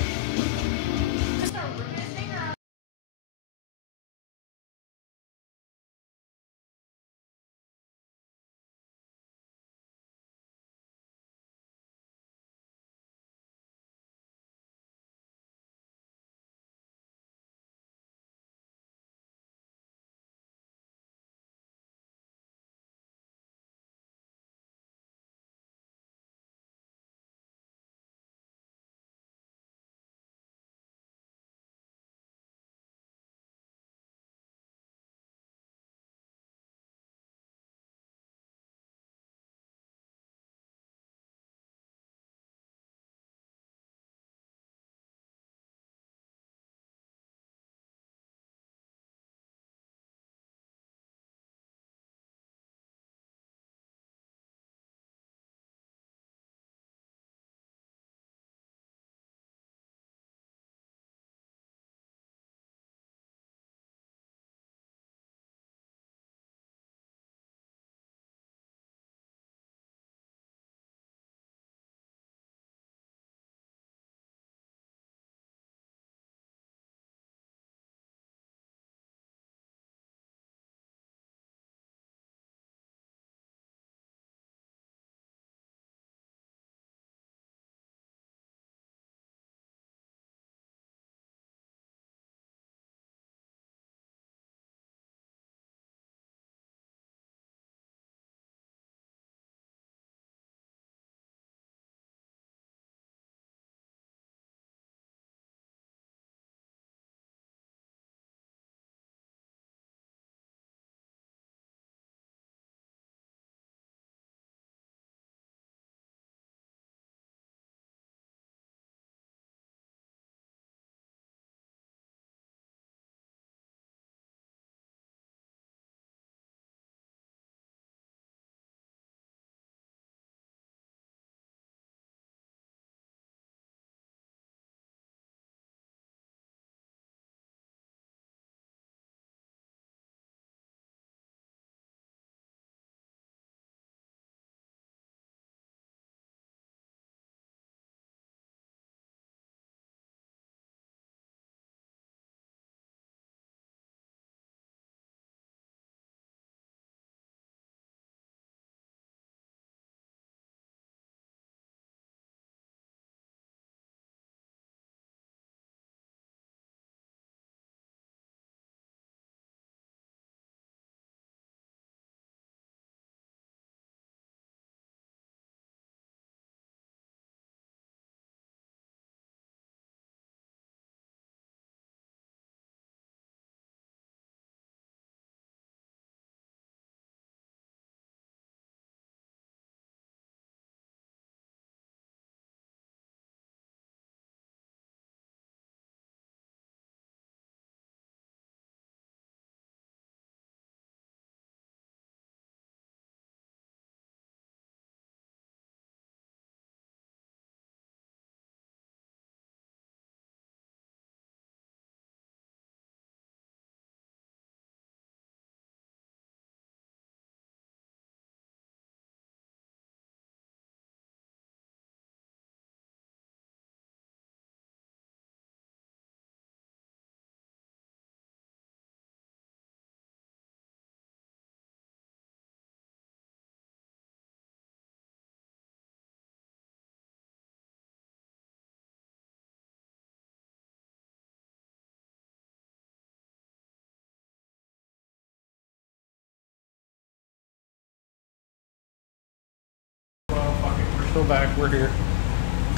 Go back. We're here.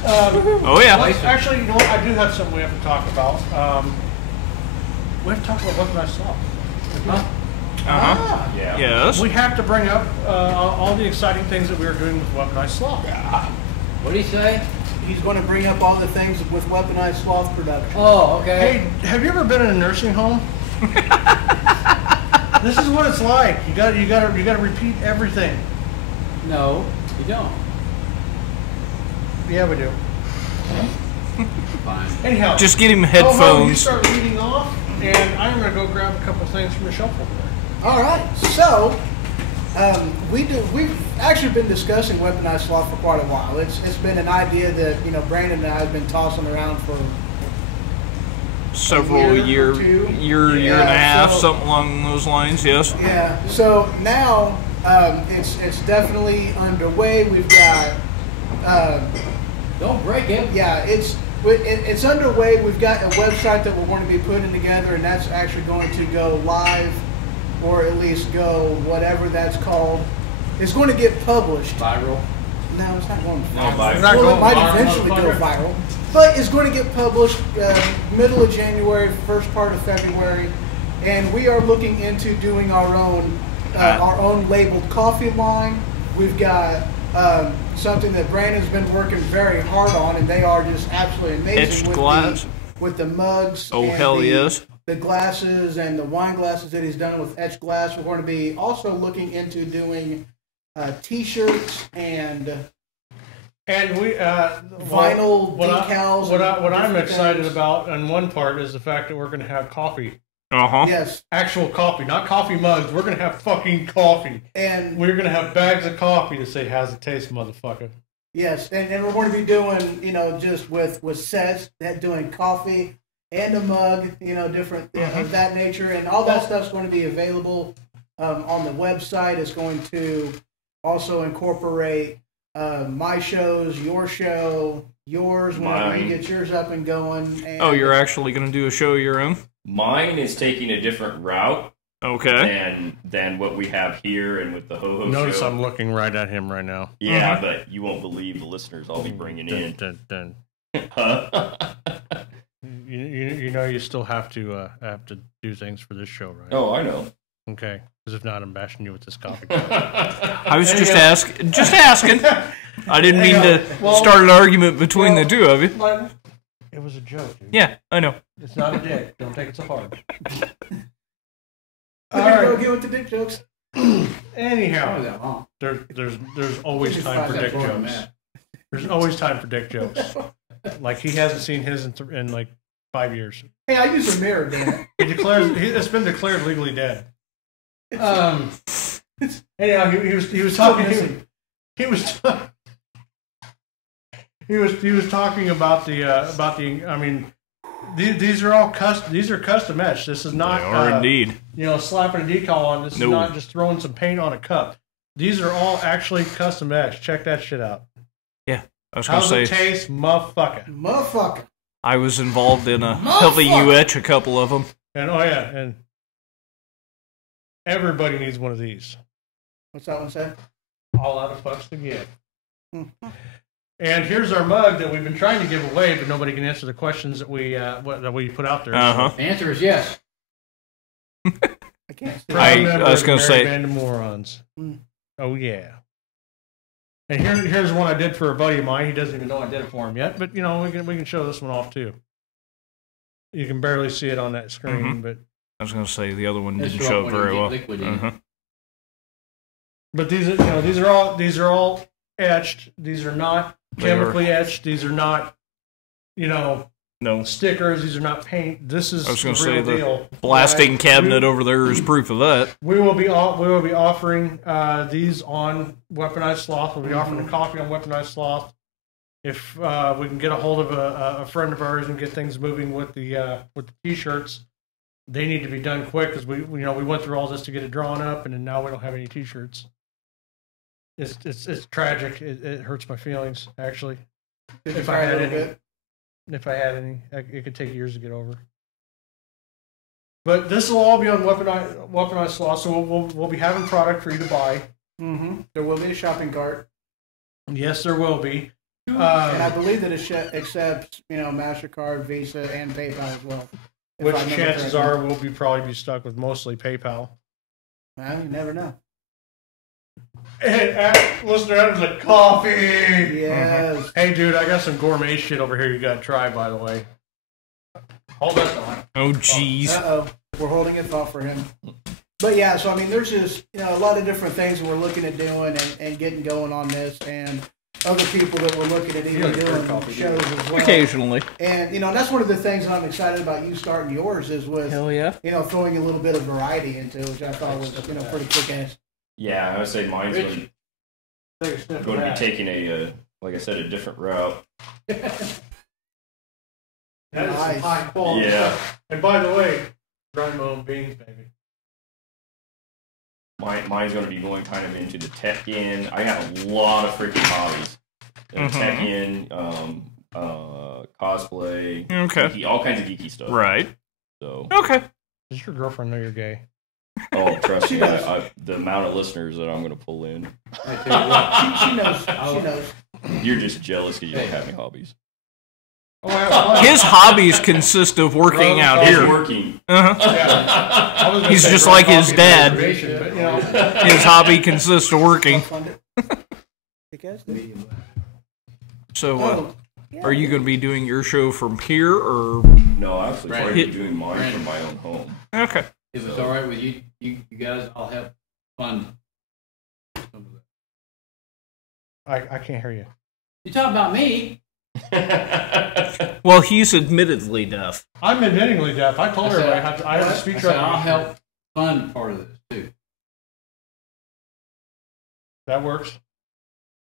Oh yeah. Actually, you know what? I do have something we have to talk about. We have to talk about weaponized slop. Yeah. Yes. We have to bring up all the exciting things that we are doing with weaponized slop. What did he say? He's going to bring up all the things with weaponized sloth production. Oh, okay. Hey, have you ever been in a nursing home? This is what it's like. You got to repeat everything. No, you don't. Yeah, we do. Fine. Anyhow, Just get him you headphones. start reading off, and I'm going to go grab a couple things from the shelf over there. All right, so we've actually been discussing weaponized sloth for quite a while. It's been an idea that Brandon and I have been tossing around for Several year or two. year and a half, something along those lines. Yes. Yeah. So now it's definitely underway. We've got Don't break it. yeah, it's underway. We've got a website that we're going to be putting together, and that's actually going to go live, or at least go whatever that's called. It's going to get published. Viral. No, it's not going No, viral. viral. Not Well, going it might viral, eventually go motherfucker. viral, but it's going to get published middle of January, first part of February, and we are looking into doing our own labeled coffee line. We've got something that Brandon's been working very hard on, and they are just absolutely amazing Etched with glass. with the mugs. Oh and hell yes. The glasses and the wine glasses that he's done with etched glass. We're going to be also looking into doing T-shirts and we vinyl decals. What I'm different excited things. about, on one part, is the fact that we're going to have coffee, Yes, actual coffee, not coffee mugs. We're going to have fucking coffee. and We're going to have bags of coffee to say, "How's it taste, motherfucker?" yes, and we're going to be doing just with sets that doing coffee and a mug, different of that nature, and all that stuff's going to be available on the website. It's going to also incorporate my shows, your show, yours whenever you Mine. get yours up and going. And Oh, you're actually going to do a show of your own? Mine is taking a different route Okay. than what we have here and with the Ho Ho Notice show. I'm looking right at him right now. Yeah, but you won't believe the listeners I'll be bringing in. Dun, dun, Huh? dun. You still have to do things for this show, right? Oh, I know. Okay. Because if not, I'm bashing you with this coffee. I was just asking. I didn't mean to Well- start an argument between the two of you. It was a joke, dude. Yeah, I know. It's not a dick. Don't take it so hard. All All right, go right. get with the dick jokes. Anyhow, that long. there's always time for dick jokes. There's always time for dick jokes. Like he hasn't seen his in like 5 years. Hey, I use a mirror, Dan. It's been declared legally dead. Anyhow, he was talking. He was talking about the. I mean, these are all custom. These are custom etched. This is not. They are indeed. Slapping a decal on. This No. is not just throwing some paint on a cup. These are all actually custom etched. Check that shit out. Yeah, I was going to How's it say, taste, motherfucker? Motherfucker. I was involved in helping you etch a couple of them. And oh yeah, and everybody needs one of these. What's that one say? All out of fucks to give. And here's our mug that we've been trying to give away, but nobody can answer the questions that we put out there. Uh-huh. The answer is yes. I can't see. I was gonna say- Band of Morons. Oh yeah. And here's one I did for a buddy of mine. He doesn't even know I did it for him yet, but we can show this one off too. You can barely see it on that screen, but I was going to say the other one That's didn't right, show when it very you get well. liquid in it. Uh-huh. but these are all etched. These are not They are. chemically etched. These are not No. stickers. These are not paint. This is I was going to the say real the deal. blasting Right? cabinet over there is proof of that. We will be offering these on Weaponized Sloth. We'll be offering a copy on Weaponized Sloth. If we can get a hold of a friend of ours and get things moving with the T-shirts, they need to be done quick because we went through all this to get it drawn up, and then now we don't have any T-shirts. It's tragic. It hurts my feelings actually. Did you If try I a had little any. bit? If I had any, it could take years to get over. But this will all be on Weaponized Sloth, so we'll be having product for you to buy. Mm-hmm. There will be a shopping cart. Yes, there will be. And I believe that it accepts, MasterCard, Visa, and PayPal as well. if Which I remember chances correctly. are we'll probably be stuck with mostly PayPal. Well, you never know. And listener Adam's like, coffee! Yes. Hey, dude, I got some gourmet shit over here you gotta try, by the way. Hold that thought. Oh, jeez. Uh-oh. We're holding a thought for him. But yeah, so I mean, there's just, a lot of different things that we're looking at doing and getting going on this, and other people that we're looking at even doing shows as well. Occasionally. And, that's one of the things that I'm excited about you starting yours is with, Hell yeah. throwing a little bit of variety into it, which I thought was, pretty kick-ass. Yeah, I would say mine's Rich, going to be taking a, like I said, a different route. That is Nice. some high quality Yeah. stuff. And by the way, grind my own beans, baby. Mine's going to be going kind of into the tech in. I have a lot of freaking hobbies. Tech in, cosplay, Okay. geeky, all kinds of geeky stuff. Right. So, Okay. Does your girlfriend know you're gay? oh, trust She me, does. the amount of listeners that I'm going to pull in, I tell you what, She knows. She knows. you're just jealous because you don't have any hobbies. Oh, I have fun. His hobbies consist of working out He's here. working. Uh-huh. Yeah. I was gonna He's say just grind like his coffee dad. and motivation, but, His hobby consists of working. Fund it. Kick-ass. So, Oh, yeah. are you going to be doing your show from here, or? No, actually, Brandon. probably doing mine from my own home. Okay. if it's all right with you guys, I'll have fun. Some of that. I can't hear you. You talking about me? Well, he's admittedly deaf. I'm admittingly deaf. I told I said- her I have a I speech said I'll recognition. help fund part of this too. That works.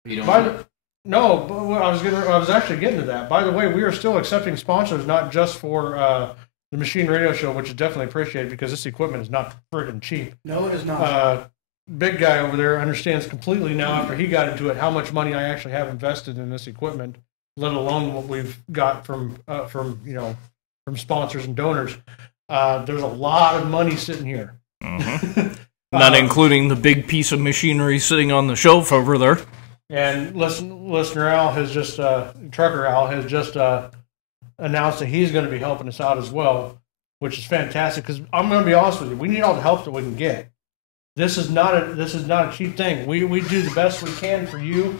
You don't. By want the, no, but I was actually getting to that. By the way, we are still accepting sponsors, not just for the Machine Radio Show, which is definitely appreciated because this equipment is not friggin' cheap. No, it is not. Big guy over there understands completely now after he got into it how much money I actually have invested in this equipment, let alone what we've got from sponsors and donors. There's a lot of money sitting here. Not including the big piece of machinery sitting on the shelf over there. And listener Al has just Trucker Al has just announced that he's going to be helping us out as well, which is fantastic. Because I'm going to be honest with you, we need all the help that we can get. This is not a cheap thing. We do the best we can for you.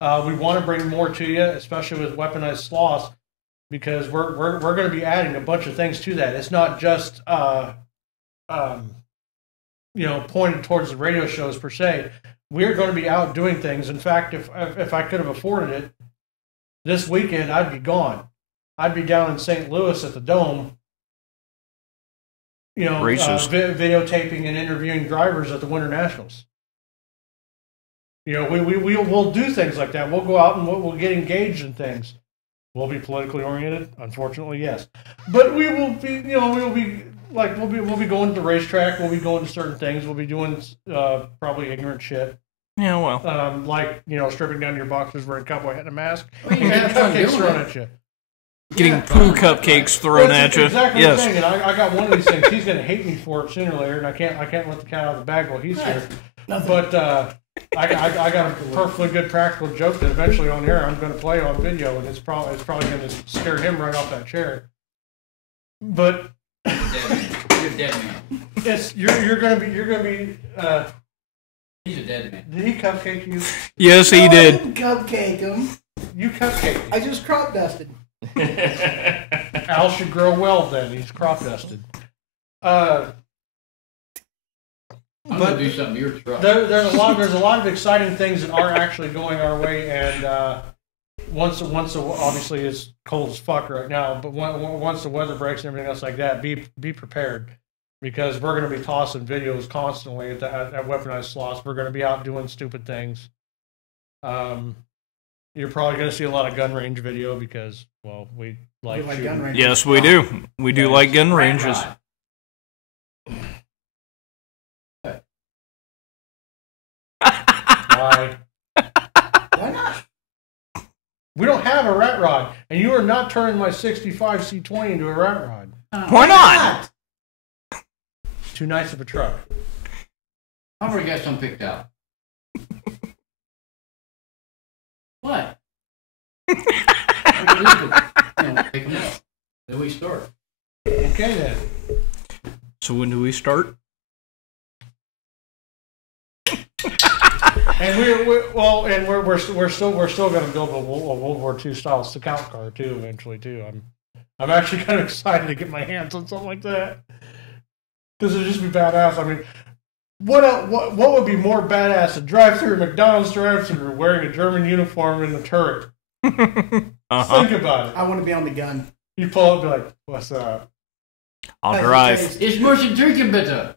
We want to bring more to you, especially with weaponized sloths, because we're going to be adding a bunch of things to that. It's not just pointed towards the radio shows per se. We're going to be out doing things. In fact, if I could have afforded it, this weekend I'd be gone. I'd be down in St. Louis at the Dome. Racist. Videotaping and interviewing drivers at the Winter Nationals. We'll do things like that. We'll go out and we'll get engaged in things. We'll be politically oriented, unfortunately, yes, but we will be. We'll be going to the racetrack. We'll be going to certain things. We'll be doing probably ignorant shit. Yeah, well. Stripping down your boxers, wearing a cowboy hat and a mask, Well, you and have fun cupcakes doing thrown it. at you. Getting poo cupcakes thrown That's at you. exactly Yes. the thing, and I got one of these things. He's going to hate me for it sooner or later, and I can't let the cat out of the bag while he's here. But I got a perfectly good practical joke that eventually on air I'm going to play on video, and it's probably going to scare him right off that chair. But You're a dead man. it's you're going to be. He's a dead man. Did he cupcake you? Yes, he No, I did. didn't cupcake him. You cupcake. I just crop dusted. Al should grow well then. He's crop dusted. I'm But gonna do something to your truck. there's a lot of exciting things that are actually going our way, and once obviously it's cold as fuck right now, but once the weather breaks and everything else like that, be prepared, because we're going to be tossing videos constantly at Weaponized Sloths. We're going to be out doing stupid things. You're probably going to see a lot of gun range video because, well, we like like shooting. gun range. Yes, we do. We do like gun ranges. Why? Why not? We don't have a rat rod, and you are not turning my 65 C20 into a rat rod. Why not? Too nice of a truck. I've already got some picked out. What? We can leave them. You know, take them out. Then we start. Okay then. So when do we start? And we're still going to build a World War II style scout car too eventually too. I'm actually kind of excited to get my hands on something like that because it'd just be badass. I mean, what would be more badass to drive through a McDonald's drive-through wearing a German uniform in the turret? Think about it. I want to be on the gun. You pull up and be like, "What's up?" I'll drive. It's Motion drinking bitter.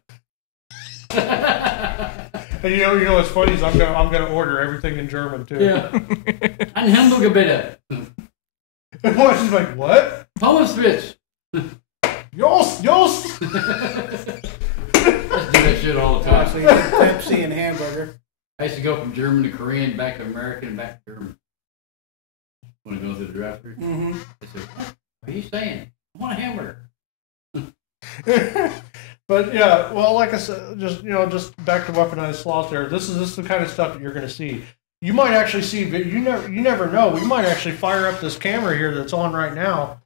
And you know what's funny is I'm gonna order everything in German too. Yeah. And Hamburger bitter. And watch is like, what? Pommes frites. Yost. Let's do that shit all the time. So you get Pepsi and hamburger. I used to go from German to Korean, back to American, and back to German. Want to go through the drive-thru? Mm-hmm. I said, what are you saying? I want a hamburger. But yeah, well, like I said, just back to weaponized sloth there. This is the kind of stuff that you're going to see. You might actually see, you never know. We might actually fire up this camera here that's on right now,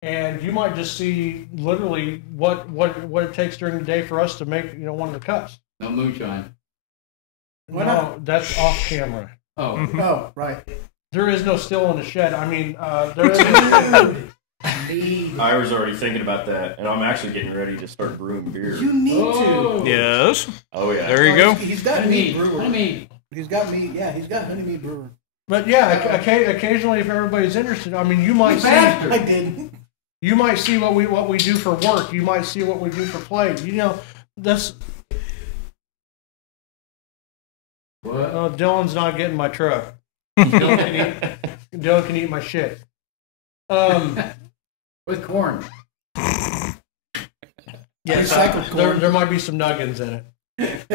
and you might just see literally what it takes during the day for us to make one of the cuts. No moonshine. Why No, not? that's off camera. Oh. Oh, right. There is no still in the shed. I mean, there is no Ira's already thinking about that, and I'm actually getting ready to start brewing beer. You need Oh. Yes. Oh yeah. There you go. He's got Honeymead. meat brewer. Honeymead. He's got meat. Yeah, he's got honeymead brewer. But yeah, occasionally, if everybody's interested, I mean, you might see. Bastard. I did. You might see what we do for work. You might see what we do for play. That's. What? Dylan's not getting my truck. Dylan can eat my shit. With corn. Yes, Recycled corn. there might be some nuggets in it.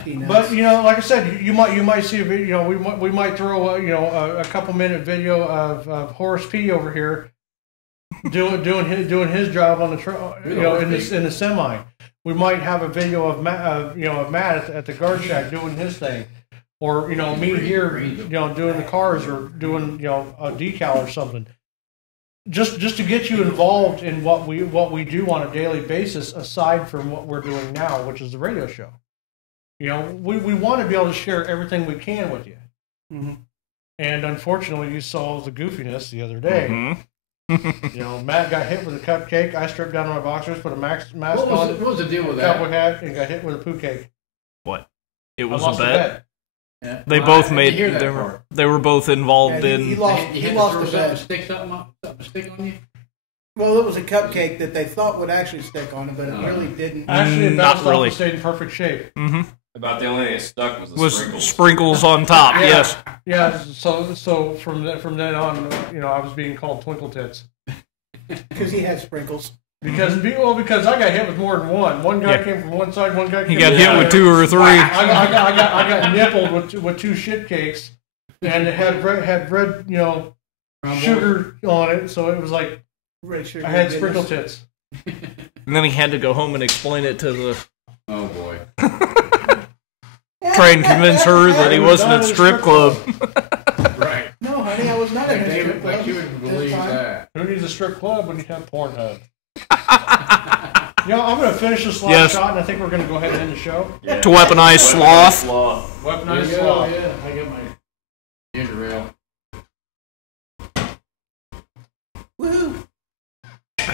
Peanuts. But like I said, you might see a video. We might throw a couple minute video of Horace P over here doing his job on the truck. In the semi. We might have a video of Matt at the guard shack doing his thing, or me here doing the cars or doing a decal or something. Just to get you involved in what we do on a daily basis, aside from what we're doing now, which is the radio show. We want to be able to share everything we can with you. Mm-hmm. And unfortunately, you saw the goofiness the other day. Mm-hmm. Matt got hit with a cupcake. I stripped down my boxers, put a mask What on, was the deal with cowboy that? hat, and got hit with a poo cake. What? It I was lost a the bet. Yeah. They Well, both I didn't made. hear that part. They were both involved Yeah, in. he lost. You He had to lost throw the something, bet. stick something stick on you? Well, it was a cupcake that they thought would actually stick on it, but it really didn't. Actually, it Not bounced really. off and stayed in perfect shape. Mm-hmm. About the only thing that stuck was the Was sprinkles. sprinkles on top? Yeah. Yes. Yeah, so from then on, I was being called Twinkle Tits. Because he had sprinkles. Because I got hit with more than one. One guy Yeah. came from one side, one guy came He got from hit the with other. 2 or 3. I got nippled with 2 shit cakes, and it had red sugar on it, so it was like Red sugar I had goodness. sprinkle tits. And then he had to go home and explain it to the. Oh boy. Try and convince her that he wasn't at strip club. Right. No, honey, I was not in Like a they strip would, club like you would this believe time. that. Who needs a strip club when you have Pornhub? I'm going to finish this last Yes. shot, and I think we're going to go ahead and end the show. Yeah. To weaponize sloth. Weaponized Yeah, sloth. yeah. I got my ginger ale. Woohoo!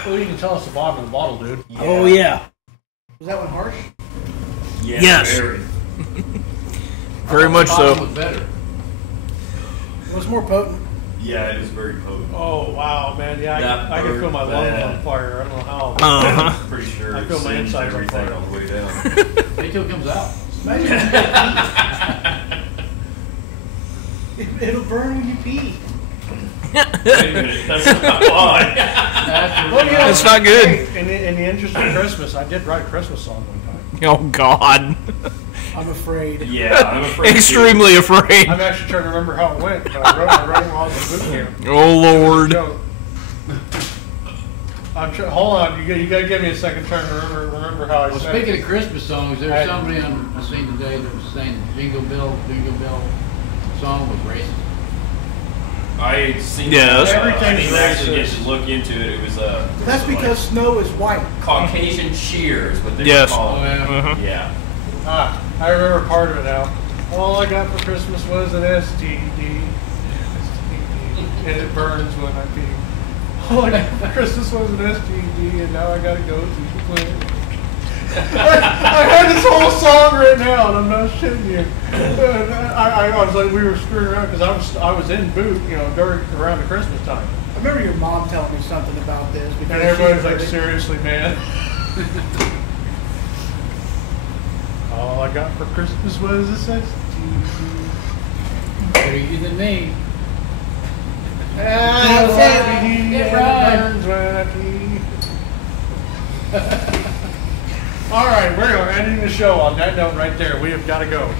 Well, you can tell us the bottom of the bottle, dude. Oh yeah. Was that one harsh? Yeah, Yes. very. Very much Bottom so. was better. It was more potent. Yeah, it is very potent. Oh, wow, man. Yeah, That I can feel my burnt lungs bad. on fire. I don't know how. Uh-huh. Pretty sure I it feel my singed insides on everything fire. all the way down. Wait till it comes out. It'll burn when you pee. Wait a minute, that's not fun. Well, It's not good. In the interest of Christmas, I did write a Christmas song one time. Oh God. I'm afraid. Yeah, I'm afraid. Extremely afraid. I'm actually trying to remember how it went, but I wrote it while I was in boot camp. Oh Lord. Joke. Hold on, you got to give me a second trying to remember how I Well, said speaking it. of Christmas songs, there's somebody I seen today that was saying Jingle Bell, song was racist. I seen Yes. I Everything's didn't actually get racist. to look into it. It was That's because snow is white. Caucasian cheers, what they Yes. were calling it. Uh-huh. Yeah. I remember part of it now. All I got for Christmas was an STD. And it burns when I pee. All I got for Christmas was an STD, and now I gotta go to the clinic. I had this whole song written out. I'm not shitting you. I was like, we were screwing around because I was in boot, around the Christmas time. I remember your mom telling me something about this. Because And everybody's she like, heard it. seriously, man. All I got for Christmas was a STD. Better you than me. It burns when I pee. All right, we're ending the show on that note right there. We have got to go.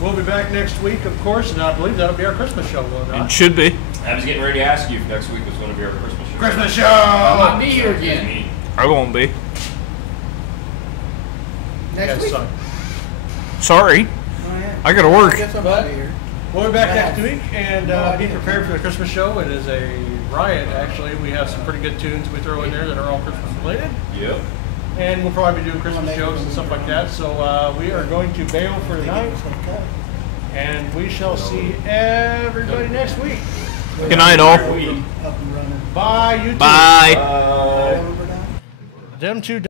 We'll be back next week, of course, and I believe that'll be our Christmas show, will it It not? should be. I was getting ready to ask you if next week was going to be our Christmas show. Christmas show! I might be here again. Me. I won't be. Next Yes, week. son. Sorry. Oh, yeah. I gotta work. I guess I'm But- out of here. We'll be back Yeah. next week, and be prepared for the Christmas show. It is a riot, actually. We have some pretty good tunes we throw in there that are all Christmas related. Yep. And we'll probably be doing Christmas shows and stuff like that. So we are going to bail for tonight, and we shall see everybody next week. Good night, all. Up and running. Bye, YouTube. Bye. Over down. Them two.